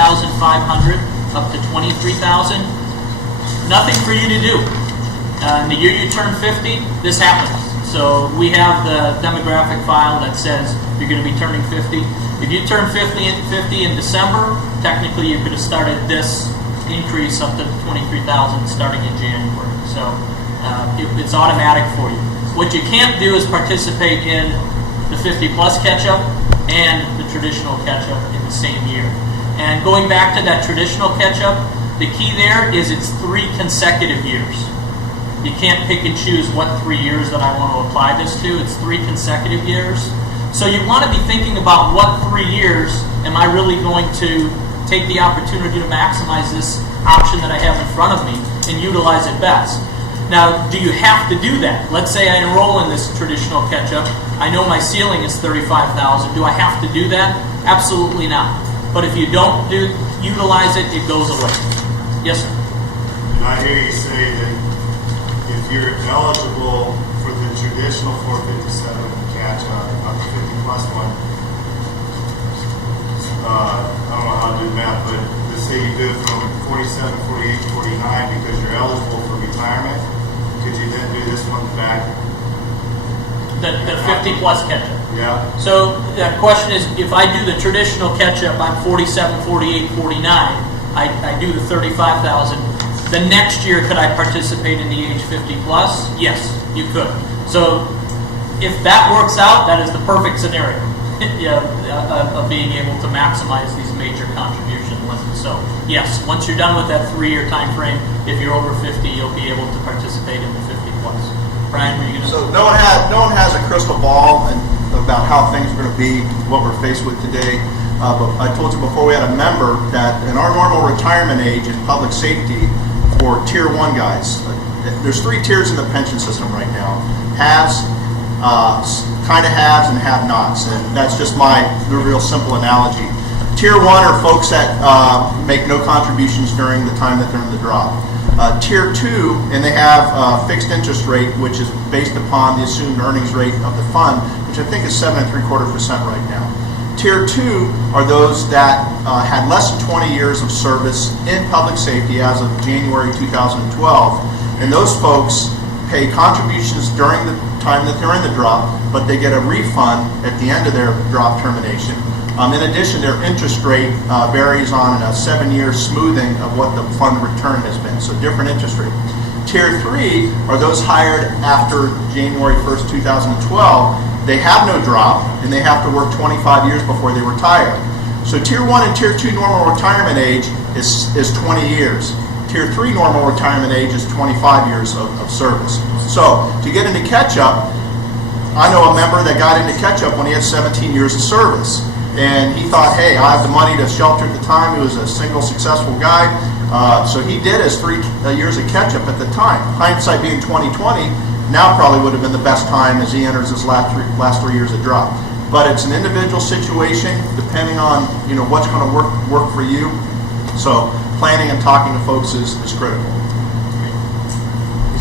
up to $23,000. Nothing for you to do. In the year you turn 50, this happens. So we have the demographic file that says you're going to be turning 50. If you turn 50 in December, technically you could have started this increase up to $23,000 starting in January. So it's automatic for you. What you can't do is participate in the 50 plus catch-up and the traditional catch-up in the same year. And going back to that traditional catch-up, the key there is it's 3 consecutive years. You can't pick and choose what 3 years that I want to apply this to. It's 3 consecutive years. So you want to be thinking about what 3 years am I really going to take the opportunity to maximize this option that I have in front of me and utilize it best. Now, do you have to do that? Let's say I enroll in this traditional catch-up. I know my ceiling is $35,000. Do I have to do that? Absolutely not. But if you don't utilize it, it goes away. Yes, sir. And I hear you say that if you're eligible for the traditional 457 catch-up, not the 50-plus one, I don't know how to do math, but let's say you do it from 47, 48, 49 because you're eligible for retirement, could you then do this one back? The 50-plus catch-up. Yeah. So the question is, if I do the traditional catch-up, I'm 47, 48, 49. I do the 35,000. The next year, could I participate in the age 50-plus? Yes, you could. So if that works out, that is the perfect scenario of being able to maximize these major contribution limits. So yes, once you're done with that 3-year time frame, if you're over 50, you'll be able to participate in the 50-plus. Brian, were you going to? So no one has a crystal ball about how things are going to be, what we're faced with today. But I told you before we had a member that in our normal retirement age in public safety for Tier 1 guys, there's 3 tiers in the pension system right now. Haves, kind of haves, and have-nots. And that's just the real simple analogy. Tier 1 are folks that make no contributions during the time that they're in the drop. Tier 2, and they have a fixed interest rate, which is based upon the assumed earnings rate of the fund, which I think is 7.75% right now. Tier 2 are those that had less than 20 years of service in public safety as of January 2012, and those folks pay contributions during the time that they're in the drop, but they get a refund at the end of their drop termination. In addition, their interest rate varies on a 7-year smoothing of what the fund return has been, so different interest rate. Tier 3 are those hired after January 1st, 2012. They have no drop, and they have to work 25 years before they retire. So Tier 1 and Tier 2 normal retirement age is 20 years. Tier 3 normal retirement age is 25 years of service. So to get into catch-up, I know a member that got into catch-up when he had 17 years of service. And he thought, hey, I have the money to shelter at the time. He was a single successful guy. So he did his 3 years of catch-up at the time. Hindsight being 2020, now probably would have been the best time as he enters his last 3 years of drop. But it's an individual situation depending on what's going to work for you. So planning and talking to folks is critical.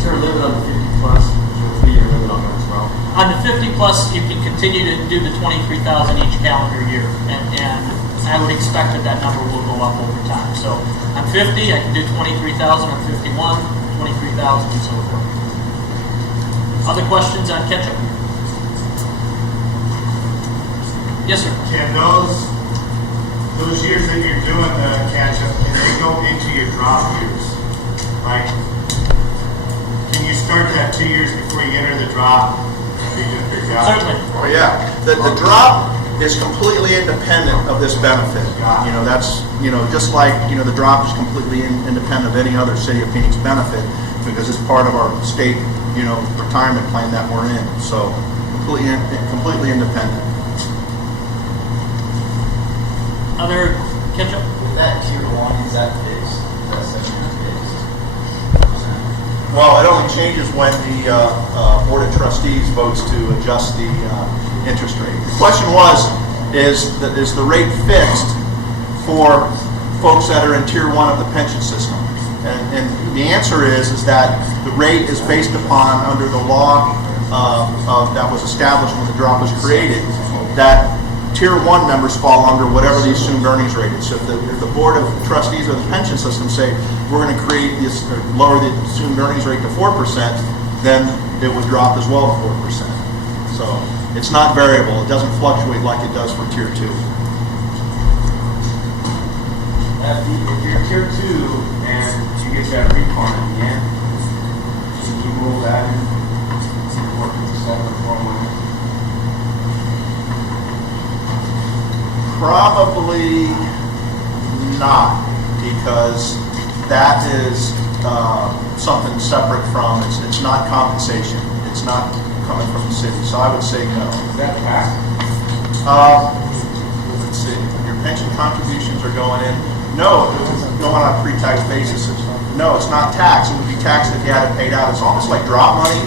Is there a limit on the 50-plus? Is there a 3-year limit on that as well? On the 50-plus, you can continue to do the 23,000 each calendar year, and I would expect that number will go up over time. So I'm 50, I can do 23,000. I'm 51, 23,000, and so forth. Other questions on catch-up? Yes, sir. Can those years that you're doing the catch-up, can they go into your drop years? Like, can you start that 2 years before you enter the drop? Certainly. Oh yeah, the drop is completely independent of this benefit. That's just like the drop is completely independent of any other City of Phoenix benefit because it's part of our state retirement plan that we're in. So completely independent. Other catch-up? With that Tier 1, is that fixed? Is that section fixed? Well, it only changes when the Board of Trustees votes to adjust the interest rate. The question is the rate fixed for folks that are in Tier 1 of the pension system? And the answer is that the rate is based upon, under the law that was established when the drop was created, that Tier 1 members fall under whatever the assumed earnings rate is. So if the Board of Trustees of the pension system say, we're going to create this, or lower the assumed earnings rate to 4%, then it would drop as well to 4%. So it's not variable. It doesn't fluctuate like it does for Tier 2. If you're Tier 2 and you get that refund at the end, can you roll that in? 457 or 411? Probably not, because that is something separate from, it's not compensation. It's not coming from the city. So I would say no. Is that tax? Let's see. Your pension contributions are going in. No, it's going on a pre-tax basis. No, it's not tax. It would be tax if you had it paid out. It's almost like drop money.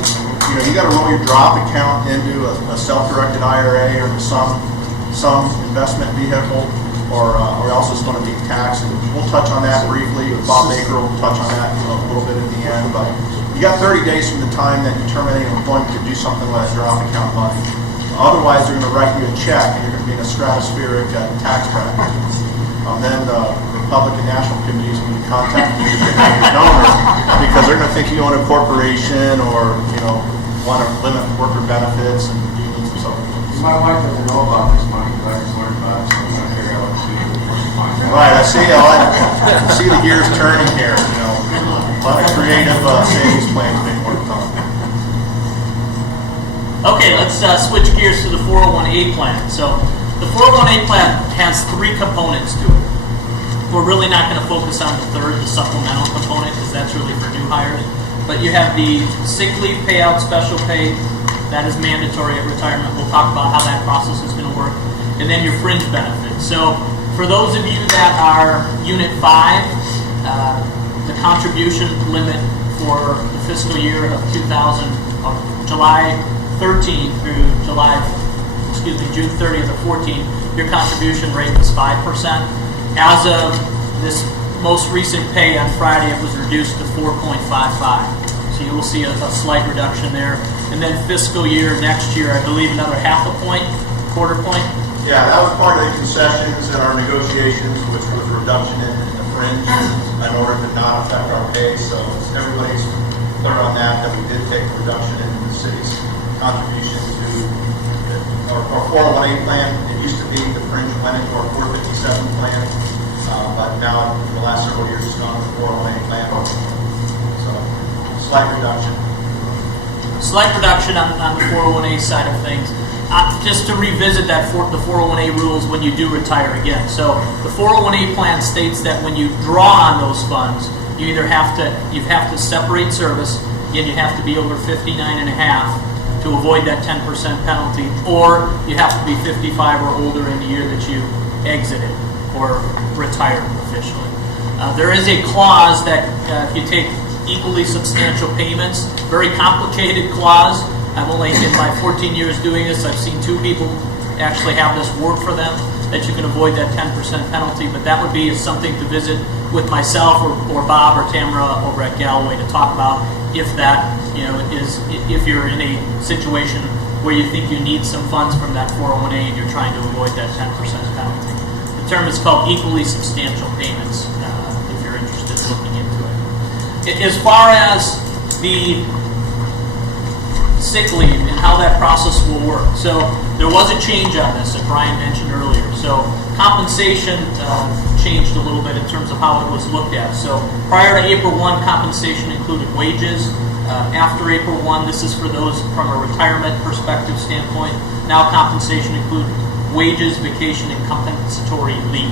You know, you got to roll your drop account into a self-directed IRA or some investment vehicle, or else it's going to be taxed. And we'll touch on that briefly. Bob Baker will touch on that a little bit at the end. But you got 30 days from the time that you terminate employment to do something with that drop account money. Otherwise, they're going to write you a check, and you're going to be in a stratospheric tax bracket. Then the Republican National Committees will be contacting you to get a donor, because they're going to think you own a corporation, or want to limit worker benefits, and so. My wife doesn't know about this money, but I just learned about it, so I'm trying to figure out what to do. Right, I see the gears turning here. A lot of creative savings plans being worked on. Okay, let's switch gears to the 401A plan. So the 401A plan has three components to it. We're really not going to focus on the third, the supplemental component, because that's really for new hires. But you have the sick leave payout, special pay. That is mandatory at retirement. We'll talk about how that process is going to work. And then your fringe benefits. So for those of you that are Unit 5, the contribution limit for the fiscal year of July 13 through June 30th of 14, your contribution rate was 5%. As of this most recent pay on Friday, it was reduced to 4.55. So you will see a slight reduction there. And then fiscal year next year, I believe another half a point, quarter point. Yeah, that was part of the concessions in our negotiations, which was a reduction in the fringe in order to not affect our pay. So everybody's clear on that we did take a reduction in the city's contribution to our 401A plan. It used to be the fringe went into our 457 plan, but now in the last several years it's gone to the 401A plan. So slight reduction. Slight reduction on the 401A side of things. Just to revisit that the 401A rules when you do retire again. So the 401A plan states that when you draw on those funds, you either have to separate service, again you have to be over 59 and a half to avoid that 10% penalty, or you have to be 55 or older in the year that you exited or retired officially. There is a clause that if you take equally substantial payments, very complicated clause. I've only, in my 14 years doing this, I've seen 2 people actually have this work for them, that you can avoid that 10% penalty, but that would be something to visit with myself or Bob or Tamara over at Galloway to talk about if that, if you're in a situation where you think you need some funds from that 401A and you're trying to avoid that 10% penalty. The term is called equally substantial payments, if you're interested in looking into it. As far as the sick leave and how that process will work. So there was a change on this that Brian mentioned earlier. So compensation changed a little bit in terms of how it was looked at. So prior to April 1, compensation included wages. After April 1, this is for those from a retirement perspective standpoint. Now compensation includes wages, vacation, and compensatory leave.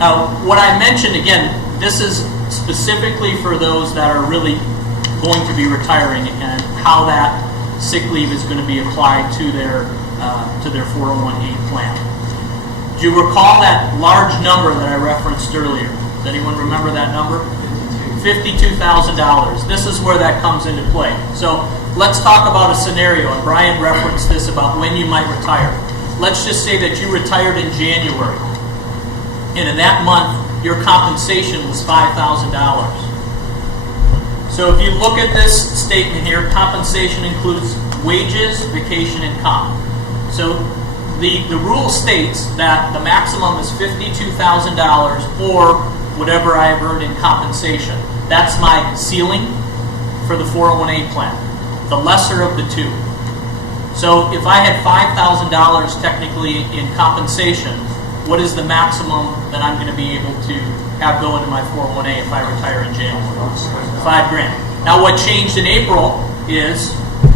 Now, what I mentioned, again, this is specifically for those that are really going to be retiring and how that sick leave is going to be applied to their 401A plan. Do you recall that large number that I referenced earlier? Does anyone remember that number? $52,000. This is where that comes into play. So let's talk about a scenario, and Brian referenced this about when you might retire. Let's just say that you retired in January, and in that month, your compensation was $5,000. So if you look at this statement here, compensation includes wages, vacation, and comp. So the rule states that the maximum is $52,000 or whatever I have earned in compensation. That's my ceiling for the 401A plan, the lesser of the two. So if I had $5,000 technically in compensation, what is the maximum that I'm going to be able to have go into my 401A if I retire in January? $5,000. Now what changed in April is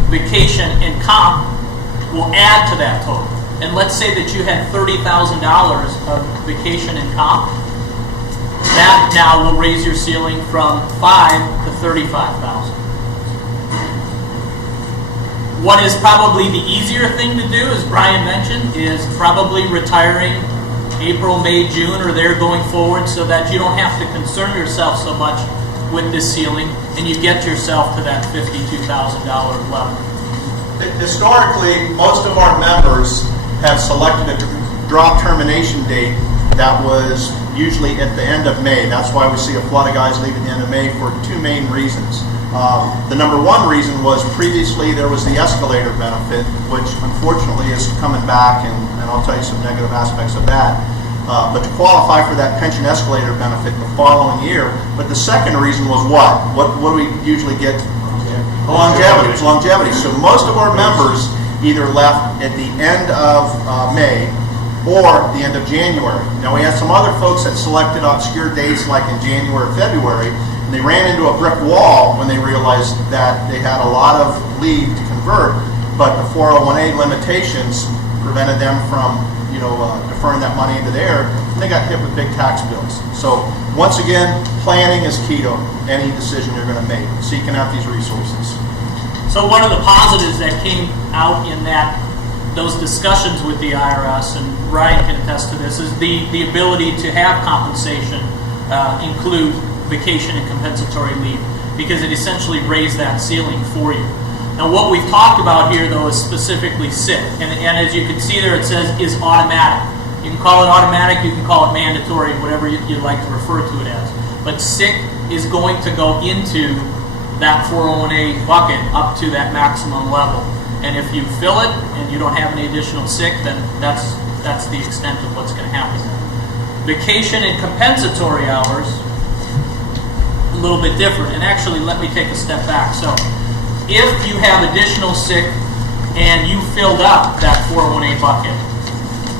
vacation and comp will add to that total. And let's say that you had $30,000 of vacation and comp. That now will raise your ceiling from $5,000 to $35,000. What is probably the easier thing to do, as Brian mentioned, is probably retiring April, May, June, or there going forward, so that you don't have to concern yourself so much with this ceiling, and you get yourself to that $52,000 level. Historically, most of our members have selected a drop termination date that was usually at the end of May. That's why we see a flood of guys leave at the end of May for two main reasons. The number one reason was previously there was the escalator benefit, which unfortunately is coming back, and I'll tell you some negative aspects of that. But to qualify for that pension escalator benefit the following year. But the second reason was what? What do we usually get? Longevity. It's longevity. So most of our members either left at the end of May or the end of January. Now we had some other folks that selected obscure dates like in January or February, and they ran into a brick wall when they realized that they had a lot of leave to convert, but the 401A limitations prevented them from deferring that money into there, and they got hit with big tax bills. So once again, planning is key to any decision you're going to make, seeking out these resources. So one of the positives that came out in those discussions with the IRS, and Ryan can attest to this, is the ability to have compensation include vacation and compensatory leave, because it essentially raised that ceiling for you. Now what we've talked about here though is specifically sick, and as you can see there it says is automatic. You can call it automatic, you can call it mandatory, whatever you'd like to refer to it as. But sick is going to go into that 401A bucket up to that maximum level. And if you fill it and you don't have any additional sick, then that's the extent of what's going to happen. Vacation and compensatory hours, a little bit different. And actually, let me take a step back. So if you have additional sick and you filled up that 401A bucket,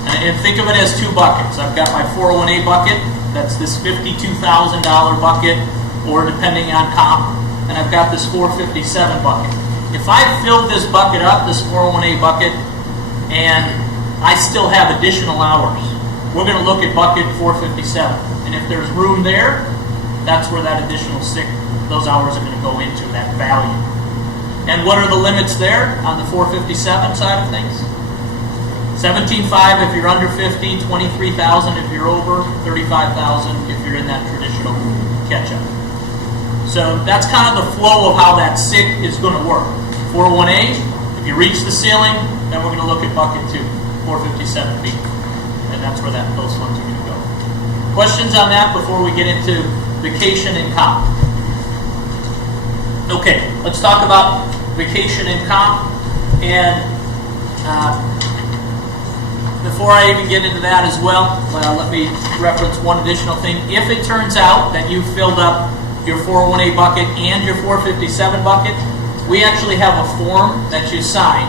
and think of it as two buckets. I've got my 401A bucket, that's this $52,000 bucket, or depending on comp, and I've got this 457 bucket. If I filled this bucket up, this 401A bucket, and I still have additional hours, we're going to look at bucket 457. And if there's room there, that's where that additional sick, those hours are going to go into, that value. And what are the limits there on the 457 side of things? 17.5 if you're under 50, 23,000 if you're over, 35,000 if you're in that traditional catch-up. So that's kind of the flow of how that sick is going to work. 401A, if you reach the ceiling, then we're going to look at bucket 2, 457B. And that's where those funds are going to go. Questions on that before we get into vacation and comp? Okay, let's talk about vacation and comp. And before I even get into that as well, let me reference one additional thing. If it turns out that you filled up your 401A bucket and your 457 bucket, we actually have a form that you sign.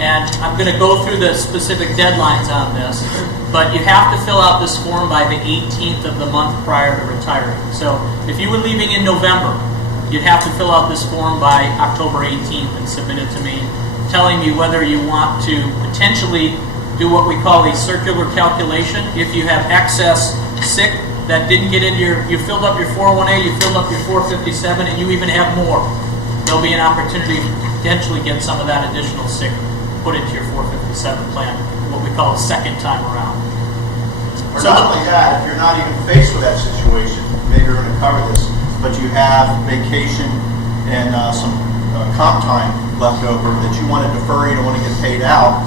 And I'm going to go through the specific deadlines on this, but you have to fill out this form by the 18th of the month prior to retiring. So if you were leaving in November, you'd have to fill out this form by October 18th and submit it to me, telling me whether you want to potentially do what we call a circular calculation. If you have excess sick that didn't get into you filled up your 401A, you filled up your 457, and you even have more, there'll be an opportunity to potentially get some of that additional sick put into your 457 plan, what we call a second time around. Or not only that, if you're not even faced with that situation, maybe you're going to cover this, but you have vacation and some comp time left over that you want to defer, you don't want to get paid out,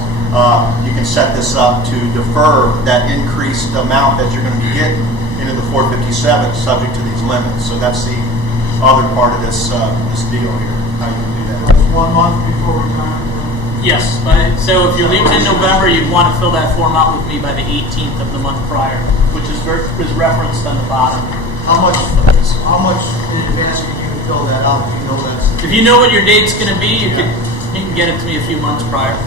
you can set this up to defer that increased amount that you're going to be getting into the 457 subject to these limits. So that's the other part of this deal here, how you can do that. That's 1 month before retirement? Yes, so if you're leaving in November, you'd want to fill that form out with me by the 18th of the month prior, which is referenced on the bottom. How much in advance can you fill that out if you know that's... If you know what your date's going to be, you can get it to me a few months prior.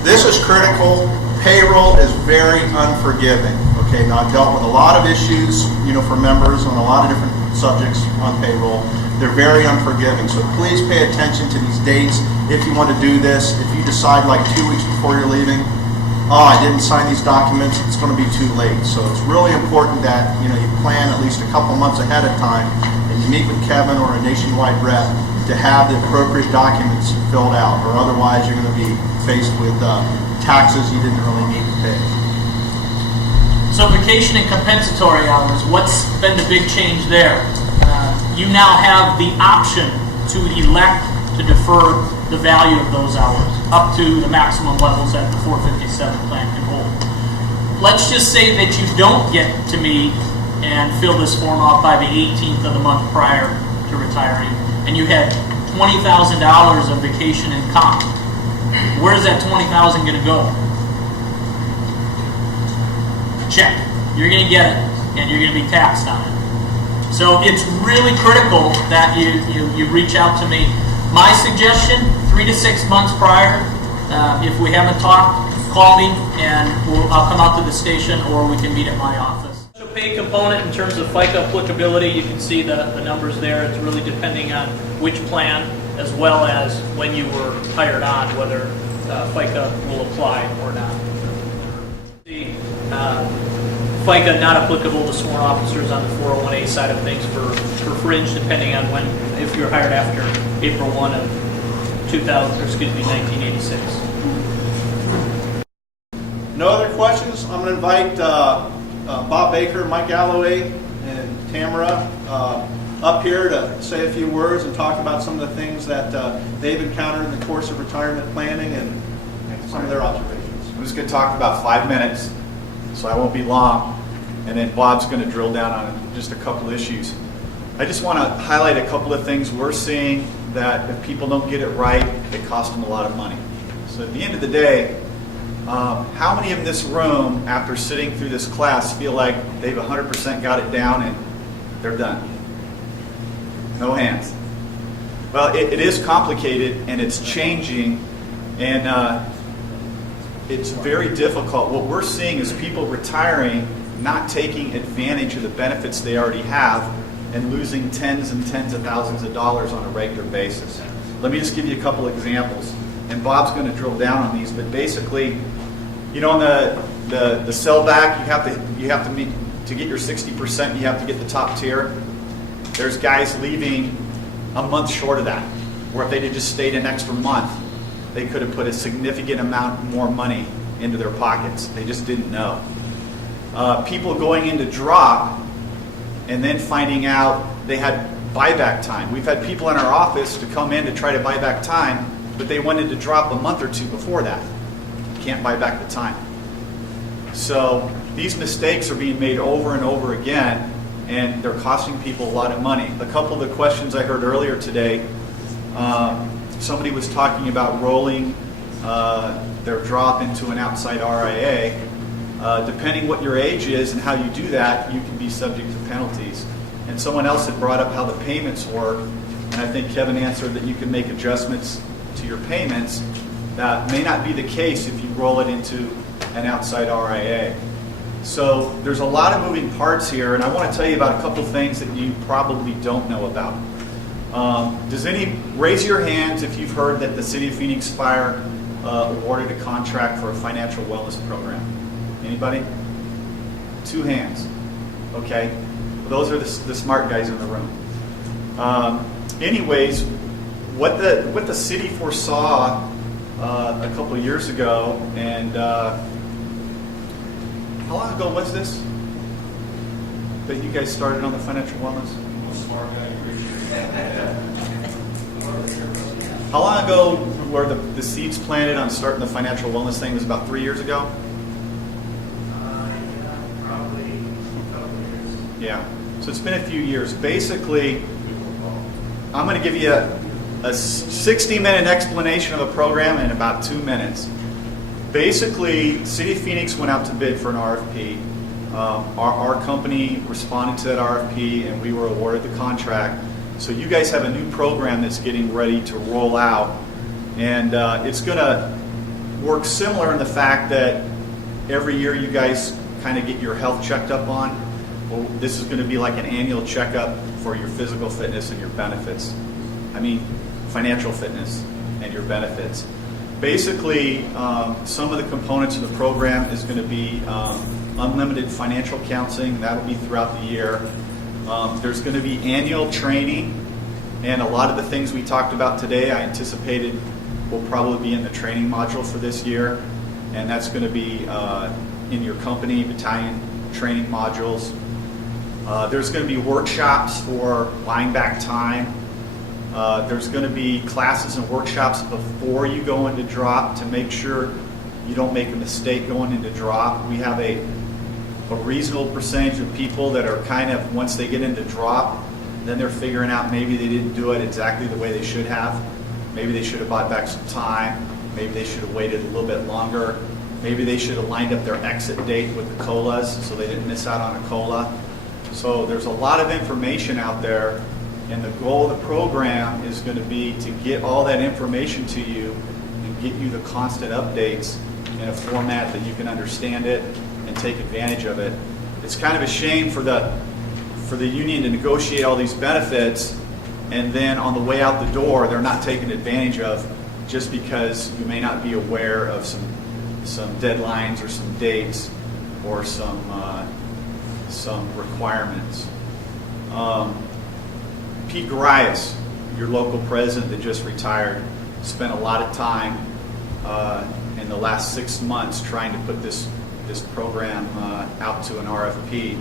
This is critical. Payroll is very unforgiving. Okay, now I've dealt with a lot of issues, for members on a lot of different subjects on payroll. They're very unforgiving. So please pay attention to these dates if you want to do this. If you decide like 2 weeks before you're leaving, oh, I didn't sign these documents, it's going to be too late. So it's really important that you plan at least a couple months ahead of time, and you meet with Kevin or a nationwide rep to have the appropriate documents filled out, or otherwise you're going to be faced with taxes you didn't really need to pay. So vacation and compensatory hours, what's been the big change there? You now have the option to elect to defer the value of those hours up to the maximum levels that the 457 plan can hold. Let's just say that you don't get to meet and fill this form out by the 18th of the month prior to retiring, and you had $20,000 of vacation and comp. Where's that $20,000 going to go? Check. You're going to get it, and you're going to be taxed on it. So it's really critical that you reach out to me. My suggestion, 3 to 6 months prior, if we haven't talked, call me and I'll come out to the station, or we can meet at my office. The pay component in terms of FICA applicability, you can see the numbers there. It's really depending on which plan, as well as when you were hired on, whether FICA will apply or not. The FICA not applicable to sworn officers on the 401A side of things for fringe, depending on when, if you're hired after April 1 of 1986. No other questions? I'm going to invite Bob Baker, Mike Galloway, and Tamara up here to say a few words and talk about some of the things that they've encountered in the course of retirement planning and some of their observations. I'm just going to talk about 5 minutes, so I won't be long, and then Bob's going to drill down on just a couple issues. I just want to highlight a couple of things we're seeing that if people don't get it right, it costs them a lot of money. So at the end of the day, how many in this room, after sitting through this class, feel like they've 100% got it down and they're done? No hands. Well, it is complicated and it's changing, and it's very difficult. What we're seeing is people retiring, not taking advantage of the benefits they already have, and losing tens and tens of thousands of dollars on a regular basis. Let me just give you a couple examples, and Bob's going to drill down on these. But basically, on the sellback, you have to meet to get your 60%. You have to get the top tier. There's guys leaving a month short of that, where if they had just stayed an extra month, they could have put a significant amount more money into their pockets. They just didn't know. People going into drop and then finding out they had buyback time. We've had people in our office to come in to try to buy back time, but they wanted to drop a month or two before that. You can't buy back the time. So these mistakes are being made over and over again, and they're costing people a lot of money. A couple of the questions I heard earlier today, somebody was talking about rolling their drop into an outside RIA. Depending what your age is and how you do that, you can be subject to penalties. And someone else had brought up how the payments work, and I think Kevin answered that you can make adjustments to your payments. That may not be the case if you roll it into an outside RIA. So there's a lot of moving parts here, and I want to tell you about a couple things that you probably don't know about. Raise your hands if you've heard that the City of Phoenix Fire awarded a contract for a financial wellness program. Anybody? 2 hands. Okay. Those are the smart guys in the room. Anyways, what the city foresaw a couple of years ago, and how long ago was this that you guys started on the financial wellness? Smart guy. How long ago were the seeds planted on starting the financial wellness thing? It was about 3 years ago? Yeah, so it's been a few years. Basically, I'm going to give you a 60-minute explanation of the program in about 2 minutes. Basically, City of Phoenix went out to bid for an RFP. Our company responded to that RFP, and we were awarded the contract. So you guys have a new program that's getting ready to roll out, and it's going to work similar in the fact that every year you guys kind of get your health checked up on. Well, this is going to be like an annual checkup for your physical fitness and your benefits. I mean, financial fitness and your benefits. Basically, some of the components of the program is going to be unlimited financial counseling. That'll be throughout the year. There's going to be annual training, and a lot of the things we talked about today I anticipated will probably be in the training module for this year, and that's going to be in your company battalion training modules. There's going to be workshops for buying back time. There's going to be classes and workshops before you go into drop to make sure you don't make a mistake going into drop. We have a reasonable percentage of people that are kind of, once they get into drop, then they're figuring out maybe they didn't do it exactly the way they should have. Maybe they should have bought back some time. Maybe they should have waited a little bit longer. Maybe they should have lined up their exit date with the COLAs so they didn't miss out on a COLA. So there's a lot of information out there, and the goal of the program is going to be to get all that information to you and get you the constant updates in a format that you can understand it and take advantage of it. It's kind of a shame for the union to negotiate all these benefits, and then on the way out the door they're not taken advantage of just because you may not be aware of some deadlines or some dates or some requirements. Pete Garias, your local president that just retired, spent a lot of time in the last 6 months trying to put this program out to an RFP.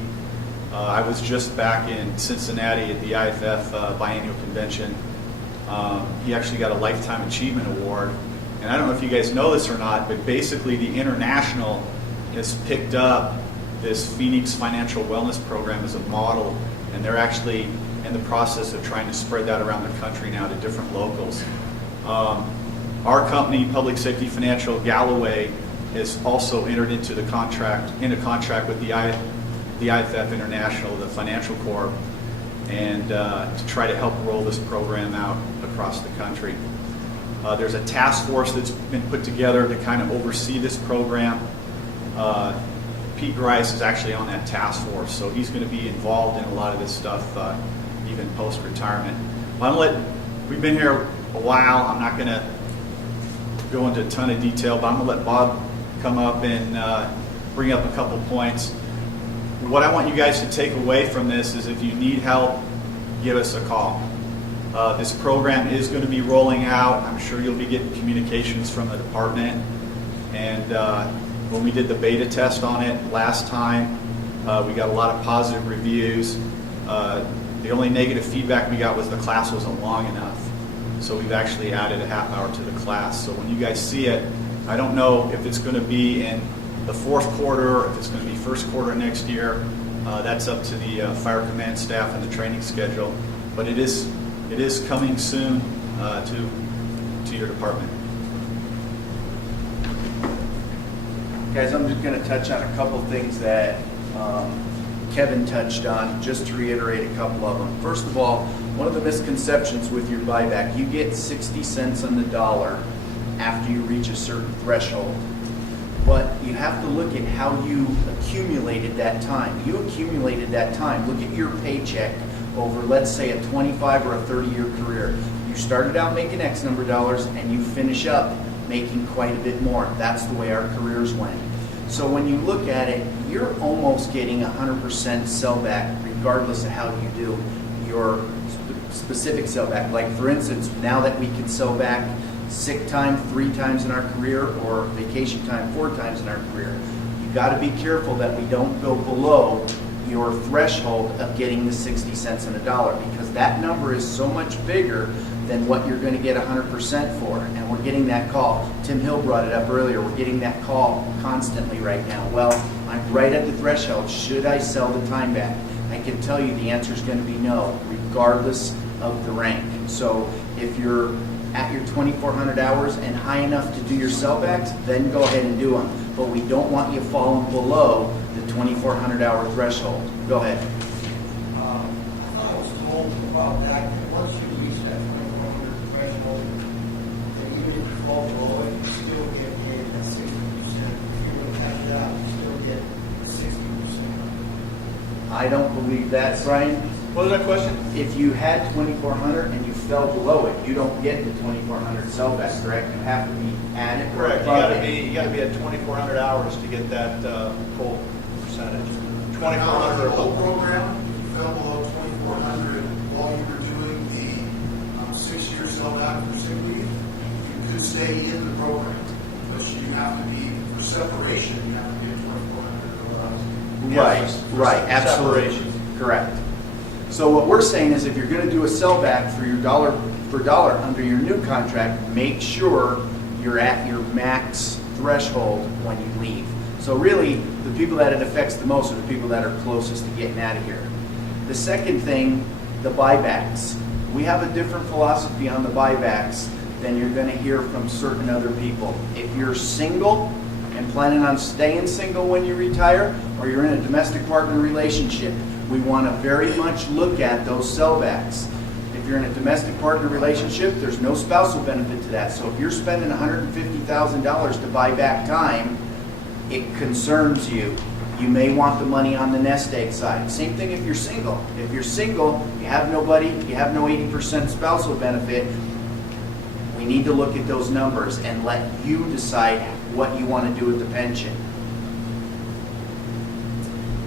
I was just back in Cincinnati at the IFF biennial convention. He actually got a Lifetime Achievement Award. And I don't know if you guys know this or not, but basically the International has picked up this Phoenix Financial Wellness Program as a model, and they're actually in the process of trying to spread that around the country now to different locals. Our company, Public Safety Financial Galloway, has also entered into contract with the IFF International, the Financial Corp, and to try to help roll this program out across the country. There's a task force that's been put together to kind of oversee this program. Pete Grice is actually on that task force, so he's going to be involved in a lot of this stuff, even post-retirement. We've been here a while. I'm not going to go into a ton of detail, but I'm going to let Bob come up and bring up a couple points. What I want you guys to take away from this is if you need help, give us a call. This program is going to be rolling out. I'm sure you'll be getting communications from the department. And when we did the beta test on it last time, we got a lot of positive reviews. The only negative feedback we got was the class wasn't long enough. So we've actually added a half hour to the class. So when you guys see it, I don't know if it's going to be in the fourth quarter or if it's going to be first quarter next year. That's up to the Fire Command staff and the training schedule. But it is coming soon to your department. Guys, I'm just going to touch on a couple things that Kevin touched on, just to reiterate a couple of them. First of all, one of the misconceptions with your buyback, you get 60 cents on the dollar after you reach a certain threshold. But you have to look at how you accumulated that time. You accumulated that time. Look at your paycheck over, let's say, a 25 or a 30-year career. You started out making X number of dollars and you finish up making quite a bit more. That's the way our careers went. So when you look at it, you're almost getting 100% sellback regardless of how you do your specific sellback. Like for instance, now that we can sell back sick time 3 times in our career or vacation time 4 times in our career, you got to be careful that we don't go below your threshold of getting the 60 cents on a dollar, because that number is so much bigger than what you're going to get 100% for. And we're getting that call. Tim Hill brought it up earlier. We're getting that call constantly right now. Well, I'm right at the threshold. Should I sell the time back? I can tell you the answer is going to be no, regardless of the rank. So if you're at your 2,400 hours and high enough to do your sellbacks, then go ahead and do them. But we don't want you falling below the 2,400 hour threshold. Go ahead. I was told about that once you reach that 2,400 threshold, that even if you fall below it, you still get paid at 60%. If you were to catch it out, you still get 60%. I don't believe that, Brian. What was that question? If you had 2,400 and you fell below it, you don't get the 2,400 sellback, correct? You have to be at it. or Correct, above it. you gotta be at 2,400 hours to get that full percentage. Now, 2,400 the or whole above. program, you fell below 2,400 while you were doing the 6-year sellback for sick leave, you could stay in the program. But you have to be, for separation, you have to be at 2,400 hours. Right, absolutely. Separation. Correct. So what we're saying is if you're going to do a sellback for your dollar for dollar under your new contract, make sure you're at your max threshold when you leave. So really, the people that it affects the most are the people that are closest to getting out of here. The second thing, the buybacks. We have a different philosophy on the buybacks than you're going to hear from certain other people. If you're single and planning on staying single when you retire, or you're in a domestic partner relationship, we want to very much look at those sellbacks. If you're in a domestic partner relationship, there's no spousal benefit to that. So if you're spending $150,000 to buy back time, it concerns you. You may want the money on the nest egg side. Same thing if you're single. If you're single, you have nobody, you have no 80% spousal benefit, we need to look at those numbers and let you decide what you want to do with the pension.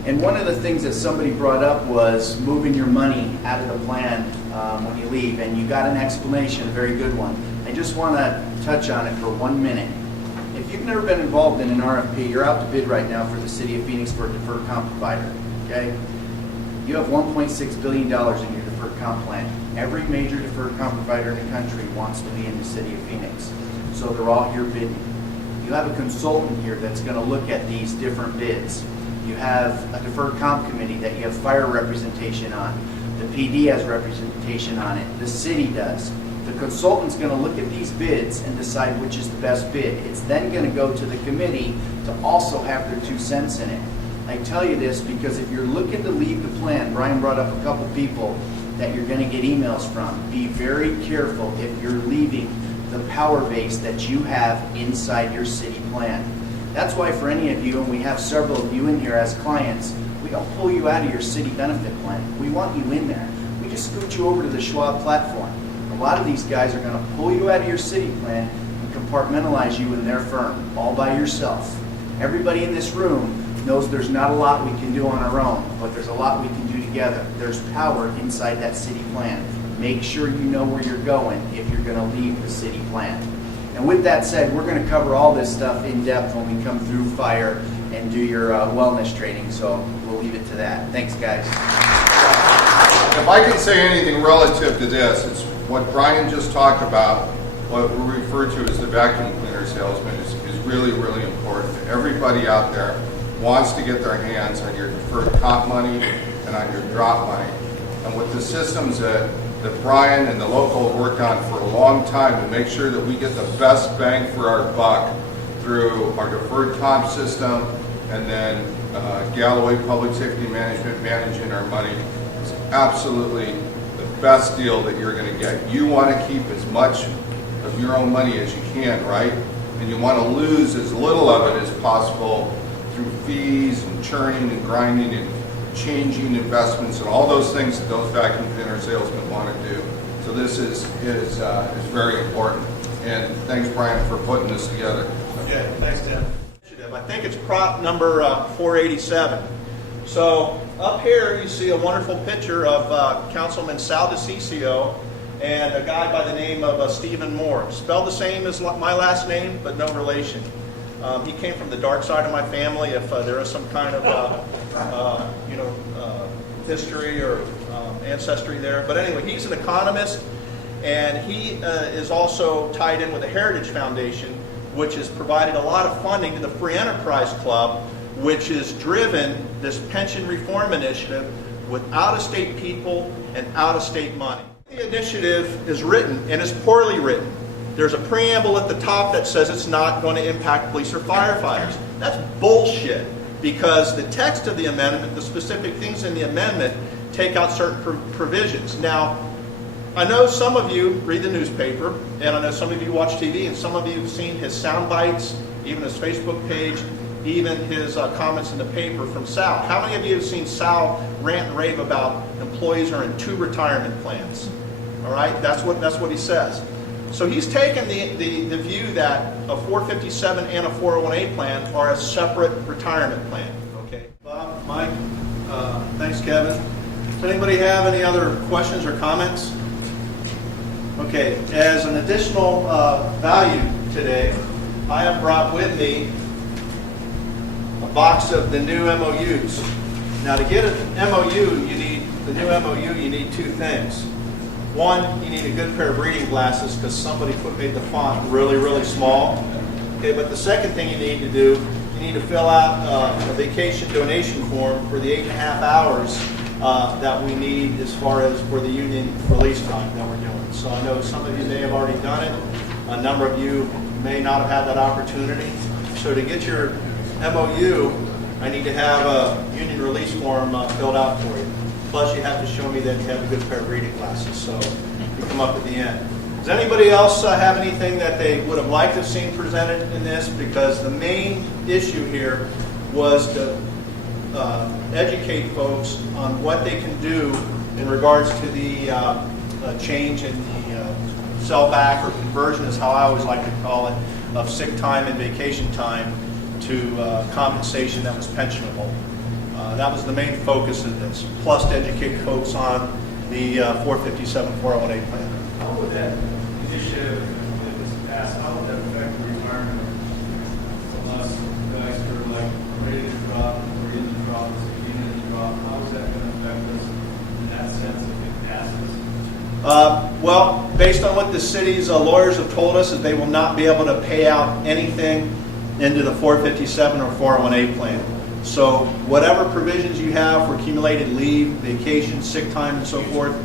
And one of the things that somebody brought up was moving your money out of the plan when you leave, and you got an explanation, a very good one. I just want to touch on it for 1 minute. If you've never been involved in an RFP, you're out to bid right now for the City of Phoenix for a deferred comp provider, okay? You have $1.6 billion in your deferred comp plan. Every major deferred comp provider in the country wants to be in the City of Phoenix, so they're all here bidding. You have a consultant here that's going to look at these different bids. You have a deferred comp committee that you have fire representation on. The PD has representation on it. The city does. The consultant's going to look at these bids and decide which is the best bid. It's then going to go to the committee to also have their 2 cents in it. I tell you this because if you're looking to leave the plan, Brian brought up a couple people that you're going to get emails from. Be very careful if you're leaving the power base that you have inside your city plan. That's why for any of you, and we have several of you in here as clients, we don't pull you out of your city benefit plan. We want you in there. We just scoot you over to the Schwab platform. A lot of these guys are going to pull you out of your city plan and compartmentalize you in their firm, all by yourself. Everybody in this room knows there's not a lot we can do on our own, but there's a lot we can do together. There's power inside that city plan. Make sure you know where you're going if you're going to leave the city plan. And with that said, we're going to cover all this stuff in depth when we come through fire and do your wellness training, so we'll leave it to that. Thanks, guys. If I can say anything relative to this, it's what Brian just talked about, what we refer to as the vacuum cleaner salesman is really, really important. Everybody out there wants to get their hands on your deferred comp money and on your drop money. And with the systems that Brian and the local have worked on for a long time to make sure that we get the best bang for our buck through our deferred comp system and then Galloway Public Safety Management managing our money is absolutely the best deal that you're going to get. You want to keep as much of your own money as you can, right? And you want to lose as little of it as possible through fees and churning and grinding and changing investments and all those things that those vacuum cleaner salesmen want to do. So this is very important. And thanks, Brian, for putting this together. Yeah, thanks, Tim. I think it's prop number 487. So up here you see a wonderful picture of Councilman Sal DeCiccio and a guy by the name of Stephen Moore. Spelled the same as my last name, but no relation. He came from the dark side of my family, if there is some kind of history or ancestry there. But anyway, he's an economist, and he is also tied in with the Heritage Foundation, which has provided a lot of funding to the Free Enterprise Club, which has driven this pension reform initiative with out-of-state people and out-of-state money. The initiative is written, and is poorly written. There's a preamble at the top that says it's not going to impact police or firefighters. That's bullshit, because the text of the amendment, the specific things in the amendment, take out certain provisions. Now, I know some of you read the newspaper, and I know some of you watch TV, and some of you have seen his sound bites, even his Facebook page, even his comments in the paper from Sal. How many of you have seen Sal rant and rave about employees are in 2 retirement plans? All right, that's what he says. So he's taken the view that a 457 and a 401A plan are a separate retirement plan. Okay, Bob, Mike, thanks, Kevin. Does anybody have any other questions or comments? Okay, as an additional value today, I have brought with me a box of the new MOUs. Now, to get an MOU, the new MOU, you need two things. One, you need a good pair of reading glasses because somebody made the font really, really small. Okay, but the second thing you need to do, you need to fill out a vacation donation form for the 8.5 hours that we need as far as for the union release time that we're doing. So I know some of you may have already done it. A number of you may not have had that opportunity. So to get your MOU, I need to have a union release form filled out for you. Plus, you have to show me that you have a good pair of reading glasses, so you come up at the end. Does anybody else have anything that they would have liked to have seen presented in this? Because the main issue here was to educate folks on what they can do in regards to the change in the sellback or conversion, is how I always like to call it, of sick time and vacation time to compensation that was pensionable. That was the main focus of this, plus to educate folks on the 457 401A plan. How would that initiative, if it's passed, how would that affect the retirement from us guys who are like ready to drop, or in the drop, beginning to drop? How is that going to affect us in that sense if it passes? Well, based on what the city's lawyers have told us, is they will not be able to pay out anything into the 457 or 401A plan. So whatever provisions you have for accumulated leave, vacation, sick time, and so forth,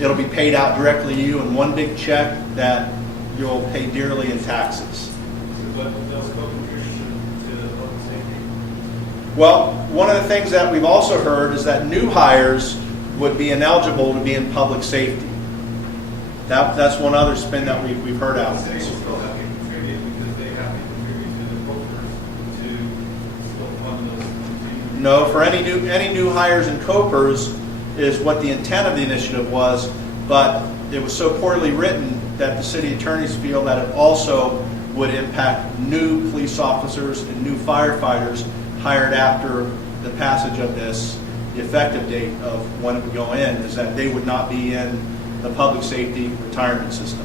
it'll be paid out directly to you in one big check that you'll pay dearly in taxes. But those co-contributions to public safety? Well, one of the things that we've also heard is that new hires would be ineligible to be in public safety. That's one other spin that we've heard out there. They still have to contribute because they have to contribute to the brokers to still fund those. No, for any new hires and COPERS is what the intent of the initiative was, but it was so poorly written that the city attorneys feel that it also would impact new police officers and new firefighters hired after the passage of this. The effective date of when it would go in is that they would not be in the public safety retirement system.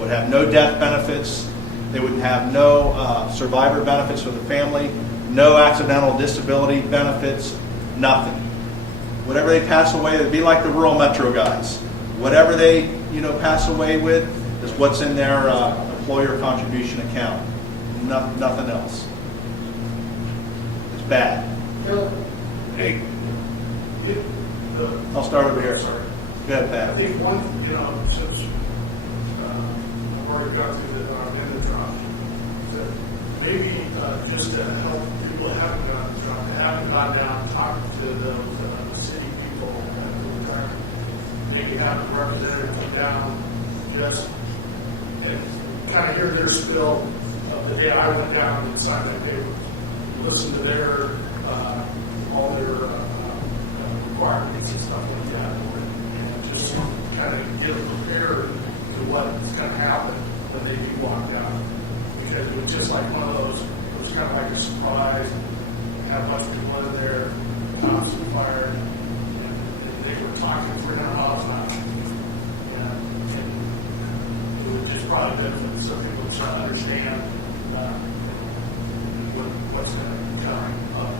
Would have no death benefits. They would have no survivor benefits for the family, no accidental disability benefits, nothing. Whatever they pass away, it'd be like the rural metro guys. Whatever they pass away with is what's in their employer contribution account. Nothing else. It's bad. Hey, I'll start over here. Sorry. Go ahead, Pat. I think one, since I've already got to the end of the drop, that maybe just to help people that haven't gotten the drop, that haven't gone down and talked to the city people at the retirement, maybe have a representative come down just and kind of hear their spill of the day I went down and signed that paper, listen to their all their requirements and stuff like that. Just kind of get them prepared to what's going to happen when they do walk out. Because it was just like one of those, it was kind of like a surprise. You had a bunch of people in there, cops were fired, and they were talking 300 miles an hour. And it would just probably benefit some people to understand what's going to come up.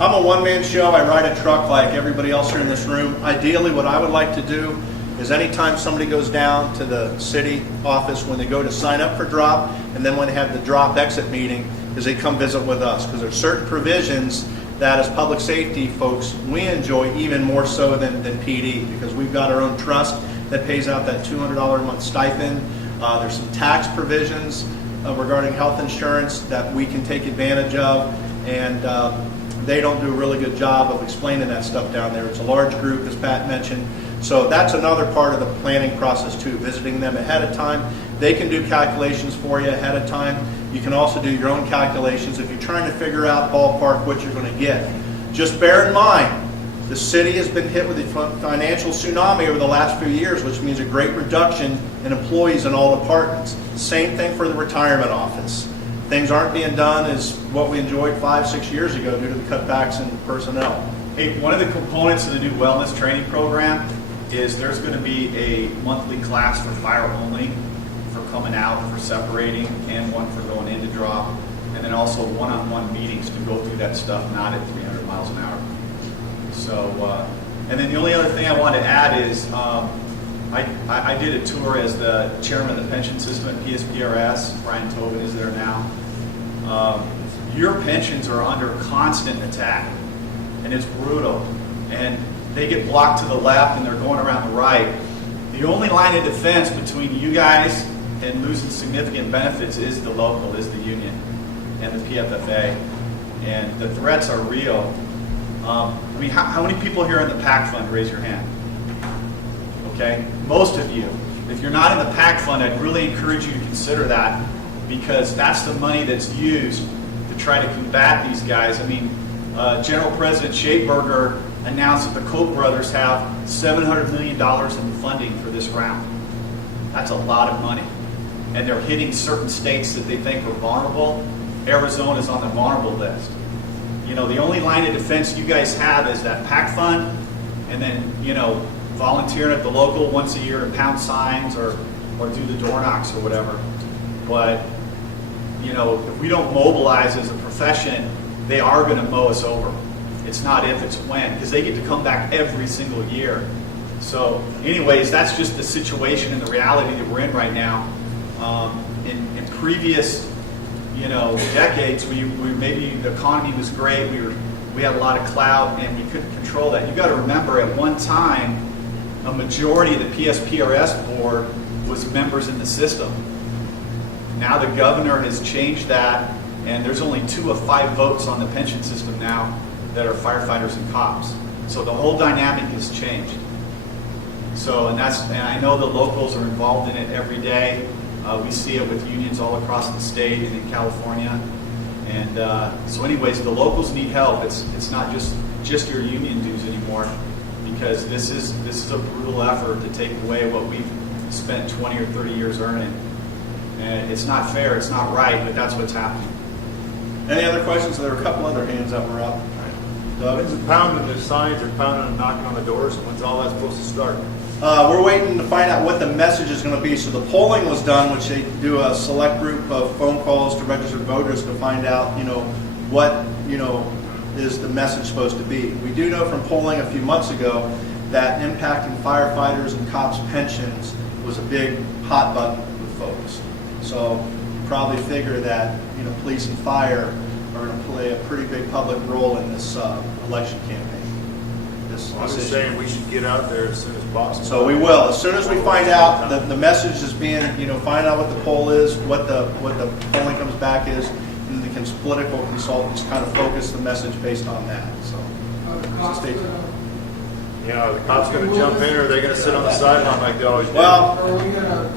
I'm a one-man show. I ride a truck like everybody else here in this room. Ideally, what I would like to do is anytime somebody goes down to the city office when they go to sign up for drop, and then when they have the drop exit meeting, is they come visit with us. Because there's certain provisions that as public safety folks, we enjoy even more so than PD, because we've got our own trust that pays out that $200 a month stipend. There's some tax provisions regarding health insurance that we can take advantage of, and they don't do a really good job of explaining that stuff down there. It's a large group, as Pat mentioned. So that's another part of the planning process too, visiting them ahead of time. They can do calculations for you ahead of time. You can also do your own calculations if you're trying to figure out ballpark what you're going to get. Just bear in mind, The city has been hit with a financial tsunami over the last few years, which means a great reduction in employees in all departments. Same thing for the retirement office. Things aren't being done as what we enjoyed 5-6 years ago due to the cutbacks in personnel. Hey, one of the components of the new wellness training program is there's going to be a monthly class for fire only, for coming out, for separating, and one for going in to drop, and then also one-on-one meetings to go through that stuff, not at 300 miles an hour. So, and then the only other thing I wanted to add is I did a tour as the chairman of the pension system at PSPRS. Brian Tobin is there now. Your pensions are under constant attack, and it's brutal. And they get blocked to the left, and they're going around the right. The only line of defense between you guys and losing significant benefits is the local, is the union, and the PFFA. And the threats are real. I mean, how many people here in the PAC fund, raise your hand? Okay, most of you. If you're not in the PAC fund, I'd really encourage you to consider that, because that's the money that's used to try to combat these guys. I mean, General President Schaeberger announced that the Koch brothers have $700 million in funding for this round. That's a lot of money. And they're hitting certain states that they think are vulnerable. Arizona's on the vulnerable list. You know, the only line of defense you guys have is that PAC fund, and then, you know, volunteering at the local once a year to pound signs or do the door knocks or whatever. But, you know, if we don't mobilize as a profession, they are going to mow us over. It's not if, it's when, because they get to come back every single year. So anyways, that's just the situation and the reality that we're in right now. In previous, you know, decades, we maybe the economy was great, we had a lot of clout, and we couldn't control that. You got to remember, at one time, a majority of the PSPRS board was members in the system. Now the governor has changed that, and there's only 2 of 5 votes on the pension system now that are firefighters and cops. So the whole dynamic has changed. So, and I know the locals are involved in it every day. We see it with unions all across the state and in California. And so anyways, the locals need help. It's not just your union dues anymore, because this is a brutal effort to take away what we've spent 20 or 30 years earning. And it's not fair, it's not right, but that's what's happening. Any other questions? There were a couple other hands that were up. Doug? When's pounding the signs or pounding and knocking on the doors, and when's all that supposed to start? We're waiting to find out what the message is going to be. So the polling was done, which they do a select group of phone calls to registered voters to find out, you know, what, you know, is the message supposed to be. We do know from polling a few months ago that impacting firefighters and cops' pensions was a big hot button with folks. So you probably figure that, you know, police and fire are going to play a pretty big public role in this election campaign. I'm just saying we should get out there as soon as possible. So we will. As soon as we find out the message is being, you know, find out what the poll is, what the polling comes back is, and the political consultants kind of focus the message based on that. So stay tuned. You know, the cops going to jump in, or are they going to sit on the sideline like they always do? Well,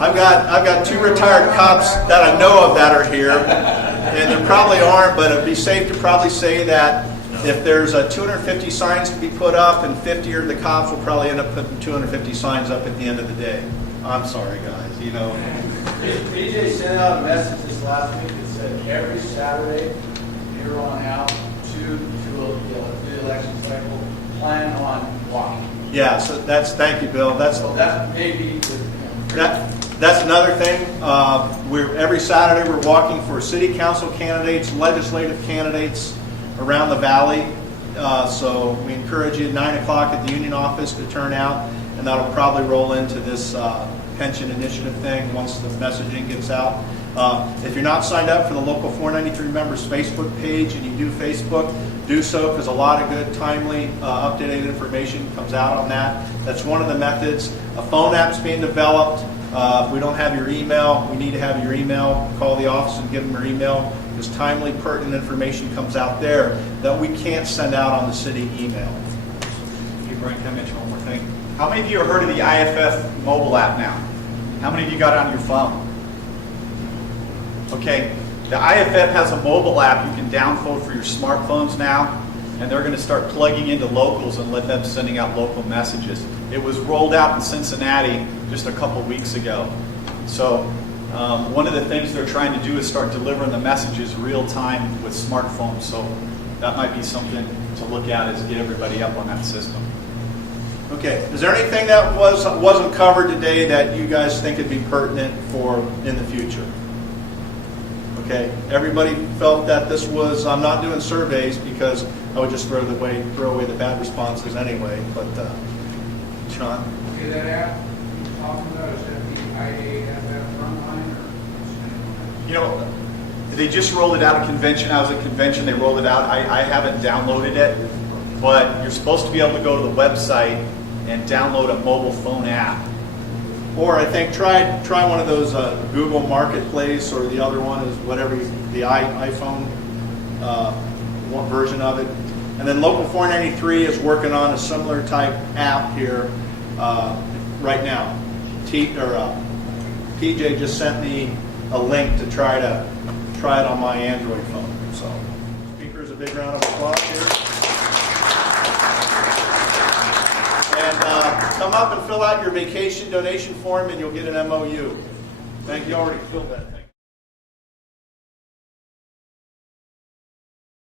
I've got 2 retired cops that I know of that are here, and there probably aren't, but it'd be safe to probably say that if there's 250 signs to be put up, and 50 of the cops will probably end up putting 250 signs up at the end of the day. I'm sorry, guys. You know. BJ sent out a message this last week that said every Saturday, here on out, to the election cycle, plan on walking. Yeah. So thank you, Bill. That's maybe. That's another thing. Every Saturday we're walking for city council candidates, legislative candidates around the valley. So we encourage you at 9 o'clock at the union office to turn out, and that'll probably roll into this pension initiative thing once the messaging gets out. If you're not signed up for the local 493 members Facebook page, and you do Facebook, do so, because a lot of good, timely, up-to-date information comes out on that. That's one of the methods. A phone app's being developed. If we don't have your email, we need to have your email. Call the office and give them your email, because timely, pertinent information comes out there that we can't send out on the city email. Hey, Brian, can I mention one more thing? How many of you have heard of the IFF mobile app now? How many of you got it on your phone? Okay, the IFF has a mobile app you can download for your smartphones now, and they're going to start plugging into locals and let them sending out local messages. It was rolled out in Cincinnati just a couple weeks ago. So one of the things they're trying to do is start delivering the messages real time with smartphones. So that might be something to look at, is get everybody up on that system. Okay, is there anything that wasn't covered today that you guys think would be pertinent for in the future? Okay, everybody felt that this was, I'm not doing surveys because I would just throw away the bad responses anyway, but Sean? Okay, that app you're talking about, is that the IAFF frontline or? You know, they just rolled it out at convention. I was at convention, they rolled it out. I haven't downloaded it, but you're supposed to be able to go to the website and download a mobile phone app. Or I think try one of those Google Marketplace, or the other one is whatever, the iPhone one version of it. And then Local 493 is working on a similar type app here right now. PJ just sent me a link to try it on my Android phone. So, speakers, a big round of applause here. And come up and fill out your vacation donation form, and you'll get an MOU. Thank you. Already filled that.